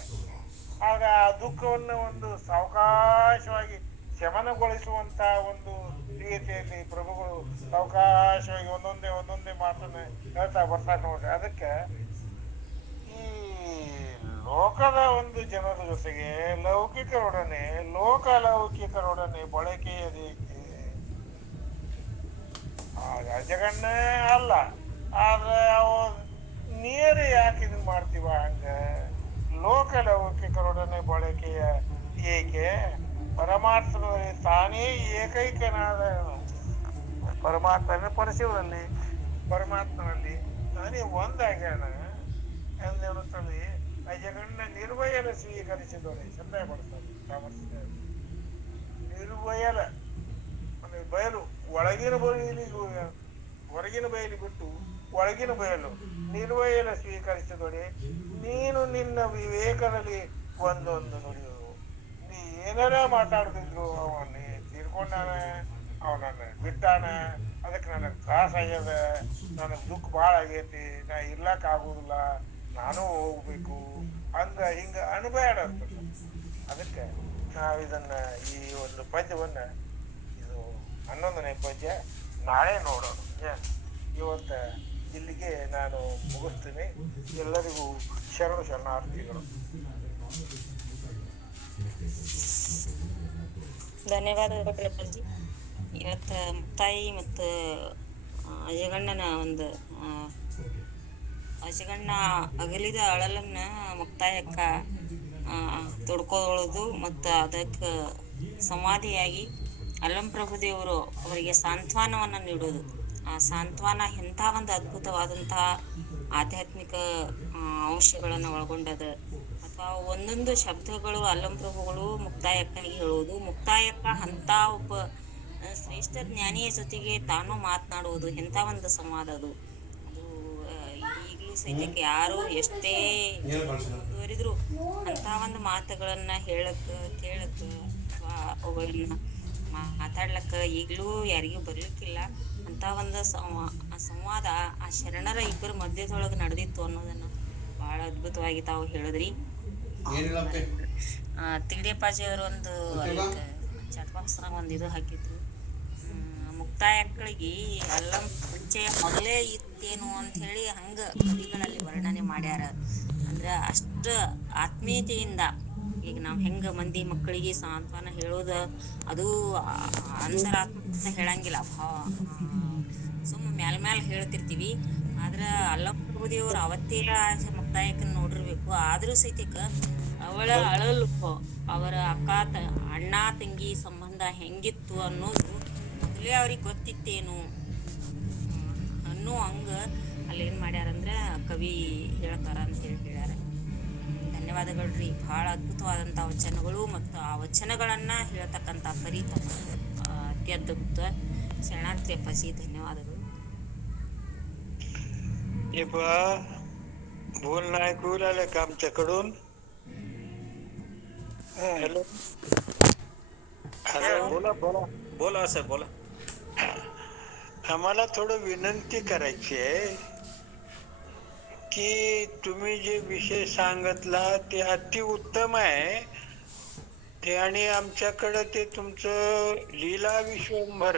ಆಗ ಆ ದುಃಖವನ್ನು ಒಂದು ಸಾವಕಾಶವಾಗಿ ಶಮನಗೊಳಿಸುವಂತ ಒಂದು ರೀತಿಯಲ್ಲಿ ಪ್ರಭುಗಳು ಸಾವಕಾಶವಾಗಿ ಒಂದೊಂದೇ ಮಾತನ್ನ ಹೇಳ್ತಾ ಬರ್ತಾರೆ ನೋಡ್ರಿ ಅದಕ್ಕೆ ಈ ಲೋಕದ ಒಂದು ಜನರ ಜೊತೆಗೆ ಲೋಕಲೌಕಿಕರೊಡನೆ ಬಳಕೆಯದೇಕೆ ಜಗಣ್ಣ ಅಲ್ಲ ಆದ್ರೆ ಅವು ನೀರು ಯಾಕೆ ಇದನ್ನ ಮಾಡ್ತೀವ ಹಂಗ ಲೋಕಲೌಕಿಕರೊಡನೆ ಬಳಕೆಯ ಏಕೆ ಪರಮಾರ್ಥದಲ್ಲಿ ತಾನೇ ಏಕೈಕನಾದ ಪರಮಾತ್ಮನ ಪರಶಿವನಲ್ಲಿ ಪರಮಾತ್ಮನಲ್ಲಿ ತಾನೇ ಒಂದಾಗ್ಯಾನ ಎಂದೇಳುತ್ತಲ್ಲಿ ಆ ಜಗಣ್ಣ ನಿರ್ವಯಲ ಸ್ವೀಕರಿಸಿದವರೆ ಸಂದೇಹ ಪಡ್ತಾರೆ ಸಾಮರ್ಥ್ಯ ನಿರ್ವಯಲ ಅಂದ್ರೆ ಬಯಲು ಒಳಗಿನ ಬಯಲಿಗೂ ಹೊರಗಿನ ಬಯಲು ಬಿಟ್ಟು ಒಳಗಿನ ಬಯಲು ನಿರ್ವಯಲ ಸ್ವೀಕರಿಸಿದೊಡೆ ನೀನು ನಿನ್ನ ವಿವೇಕದಲ್ಲಿ ಒಂದೊಂದು ನುಡಿಯುವುದು ನೀ ಏನಾರ ಮಾತಾಡ್ತಿದ್ರು ಅವನ್ನ ತೀರ್ಕೊಂಡಾನ ಅವನನ್ನ ಬಿಟ್ಟಾನ ಅದಕ್ಕೆ ನನಗೆ ತ್ರಾಸ ಆಗ್ಯದ ನನಗೆ ದುಃಖ ಭಾಳ ಆಗೈತಿ ನಾ ಇರ್ಲಕ್ ಆಗುದಿಲ್ಲ ನಾನು ಹೋಗ್ಬೇಕು ಹಂಗ ಹಿಂಗ ಅನುಬೇಡ ಅಂತ ಅದಕ್ಕೆ ನಾವಿದನ್ನ ಈ ಒಂದು ಪದ್ಯವನ್ನ ಇದು 11ನೇ ಪದ್ಯ ನಾಳೆ ನೋಡೋಣ ಇವತ್ತ ಇಲ್ಲಿಗೆ ನಾನು ಮುಗಿಸ್ತೀನಿ ಎಲ್ಲರಿಗೂ ಶರಣಾರ್ಥಿಗಳು ಧನ್ಯವಾದಗಳು ಇವತ್ತು ಮುಕ್ತಾಯಿ ಮತ್ತು ಅಜಗಣ್ಣನ ಒಂದು ಅಜಗಣ್ಣ ಅಗಲಿದ ಅಳಲನ್ನ ಮುಕ್ತಾಯಕ್ಕ ತೊಡ್ಕೊಳ್ಳೋದು ಮತ್ತು ಅದಕ್ಕೆ ಸಮಾಧಿಯಾಗಿ ಅಲ್ಲಂ ಪ್ರಭುದೇವರು ಅವರಿಗೆ ಸಾಂತ್ವನವನ್ನು ನೀಡೋದು ಆ ಸಾಂತ್ವನ ಎಂಥ ಒಂದು ಅದ್ಭುತವಾದಂತಹ ಆಧ್ಯಾತ್ಮಿಕ ಅಂಶಗಳನ್ನು ಒಳಗೊಂಡದ ಅಥವಾ ಒಂದೊಂದು ಶಬ್ದಗಳು ಅಲ್ಲಂ ಪ್ರಭುಗಳು ಮುಕ್ತಾಯಕ್ಕಾಗಿ ಹೇಳುವುದು ಮುಕ್ತಾಯಕ್ಕ ಅಂತ ಒಬ್ಬ ಶ್ರೇಷ್ಠ ಜ್ಞಾನಿಯ ಜೊತೆಗೆ ತಾನು ಮಾತನಾಡುವುದು ಎಂಥ ಒಂದು ಸಂವಾದ ಅದು ಈಗಲೂ ಸಹಿತಕ್ಕೆ ಯಾರು ಎಷ್ಟೇ ಮುಂದುವರಿದ್ರು ಅಂತ ಒಂದು ಮಾತುಗಳನ್ನ ಕೇಳಕ್ಕ ಅಥವಾ ಅವುಗಳನ್ನ ಮಾತಾಡ್ಲಕ್ಕ ಈಗಲೂ ಯಾರಿಗೂ ಬರ್ಲಿಕ್ಕಿಲ್ಲ ಅಂತ ಒಂದು ಸಂವಾದ ಆ ಶರಣರ ಇಬ್ಬರ ಮಧ್ಯದೊಳಗೆ ನಡೆದಿತ್ತು ಅನ್ನೋದನ್ನ ಬಹಳ ಅದ್ಭುತವಾಗಿ ತಾವು ಹೇಳಿದ್ರಿ. ತಿಗಡಿಯಪ್ಪಾಜಿಯವರು ಒಂದು ಚಾಟ್ ಬಾಕ್ಸ್ನಾಗ ಒಂದು ಇದು ಹಾಕಿದ್ರು, ಮುಕ್ತಾಯಕ್ಕಳಿಗೆ ಅಲ್ಲಂ ಪರಿಚಯ ಮೊದಲೇ ಇತ್ತೇನು ಅಂತ ಹೇಳಿ ಹಂಗ ಕವಿಗಳಲ್ಲಿ ವರ್ಣನೆ ಮಾಡ್ಯಾರ. ಅಂದ್ರೆ ಅಷ್ಟು ಆತ್ಮೀಯತೆಯಿಂದ ಈಗ ನಾವು ಹೆಂಗ ಮಂದಿ ಮಕ್ಕಳಿಗೆ ಸಾಂತ್ವನ ಹೇಳೋದು ಅದು ಅಂತರಾತ್ಮ ಹೇಳಂಗಿಲ್ಲ, ಸುಮ್ಮ ಮ್ಯಾಲ ಹೇಳ್ತಿರ್ತೀವಿ. ಆದ್ರೆ ಅಲ್ಲಂ ಪ್ರಭುದೇವ್ರು ಅವತ್ತೇ ಮುಕ್ತಾಯಕ್ಕನ್ನ ನೋಡಿರ್ಬೇಕು. ಆದ್ರೂ ಸಹಿತಕ್ಕ ಅವಳ ಅಳಲು ಅವರ ಅಣ್ಣ ತಂಗಿ ಸಂಬಂಧ ಹಿಂದ ಹೆಂಗಿತ್ತು ಅನ್ನೋದು ಮೊದಲೇ ಅವ್ರಿಗೆ ಗೊತ್ತಿತ್ತೇನು ಅನ್ನೋ ಹಂಗೆ ಅಲ್ಲಿ ಏನು ಮಾಡ್ಯಾರಂದ್ರೆ ಕವಿ ಹೇಳ್ತಾರ ಅಂತ ಹೇಳ್ಯಾರ. ಧನ್ಯವಾದಗಳು ರೀ. ಭಾಳ ಅದ್ಭುತವಾದಂಥ ವಚನಗಳು ಮತ್ತು ಆ ವಚನಗಳನ್ನು ಹೇಳ್ತಕ್ಕಂಥ ಪರಿ ಅತ್ಯದ್ಭುತ. ಶರಣಾರ್ಥಿ ಅಪ್ಪಾಜಿ, ಧನ್ಯವಾದಗಳು. हे पहा, बोलणं ऐकू आलं का आमच्याकडून? हॅलो हॅलो, बोला बोला बोला सर बोला. आम्हाला थोडं विनंती करायची आहे की तुम्ही जे विषय सांगितला ते अतिउत्तम आहे ते, आणि आमच्याकडे ते तुमचं लीला विश्वंभर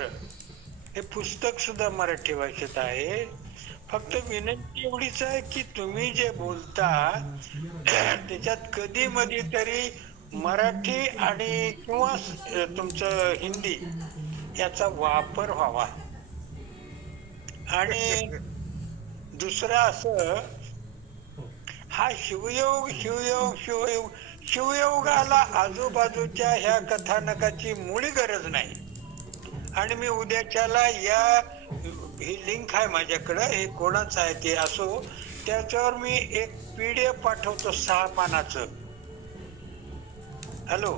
हे पुस्तक सुद्धा मराठी भाषेत आहे. फक्त विनंती एवढीच आहे की तुम्ही जे बोलता त्याच्यात कधी मधी तरी मराठी आणि किंवा तुमचं हिंदी याचा वापर व्हावा. आणि दुसरं असं, हा शिवयोग शिवयोग शिवयोग शिवयोगाला आजूबाजूच्या ह्या कथानकाची मुळी गरज नाही. आणि मी उद्याच्याला या ही लिंक आहे माझ्याकडं, हे कोणाचं आहे ते असो, त्याच्यावर मी एक PDF पाठवतो 6 पानाचं. हॅलो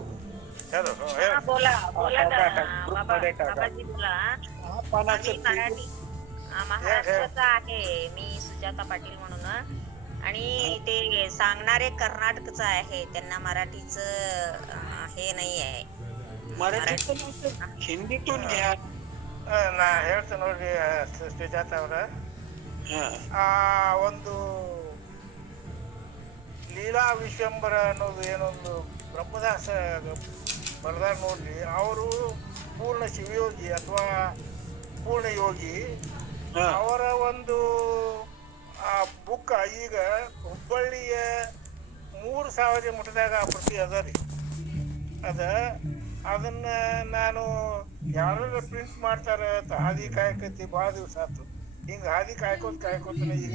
हॅलो हा, बोला बोला ना ग्रुपमध्ये टाका. बाबाजी, बोला. 6 पानाचं आम्ही मराठी PDF. महाराष्ट्राचा आहे मी, सुजाता पाटील म्हणून. आणि ते सांगणारे कर्नाटकचं आहे, त्यांना मराठीचं हे नाही आहे. मराठीतून हिंदीतून घ्या. ನಾ ಹೇಳ್ತೇನೆ ನೋಡ್ರಿ ಸುಜಾತ ಅವ್ರ, ಆ ಒಂದು ಲೀಲಾ ವಿಶ್ವಂಬರ ಅನ್ನೋದು ಏನೊಂದು ಬ್ರಹ್ಮದಾಸ ಬರೆದಾರ ನೋಡ್ರಿ. ಅವರು ಪೂರ್ಣ ಶಿವಯೋಗಿ ಅಥವಾ ಪೂರ್ಣ ಯೋಗಿ. ಅವರ ಒಂದು ಆ ಬುಕ್ ಈಗ ಹುಬ್ಬಳ್ಳಿಯ 3000 ಮಠದಾಗ ಆ ಪ್ರತಿ ಅದ ರೀ. ಅದನ್ನ ನಾನು ಯಾರು ಪ್ರಿಂಟ್ ಮಾಡ್ತಾರ ಹಾದಿ ಕಾಯಕತ್ತಿ ಭಾಳ ದಿವಸ ಆಯ್ತು. ಹಿಂಗೆ ಹಾದಿ ಕಾಯ್ಕೋತಾನೆ ಈಗ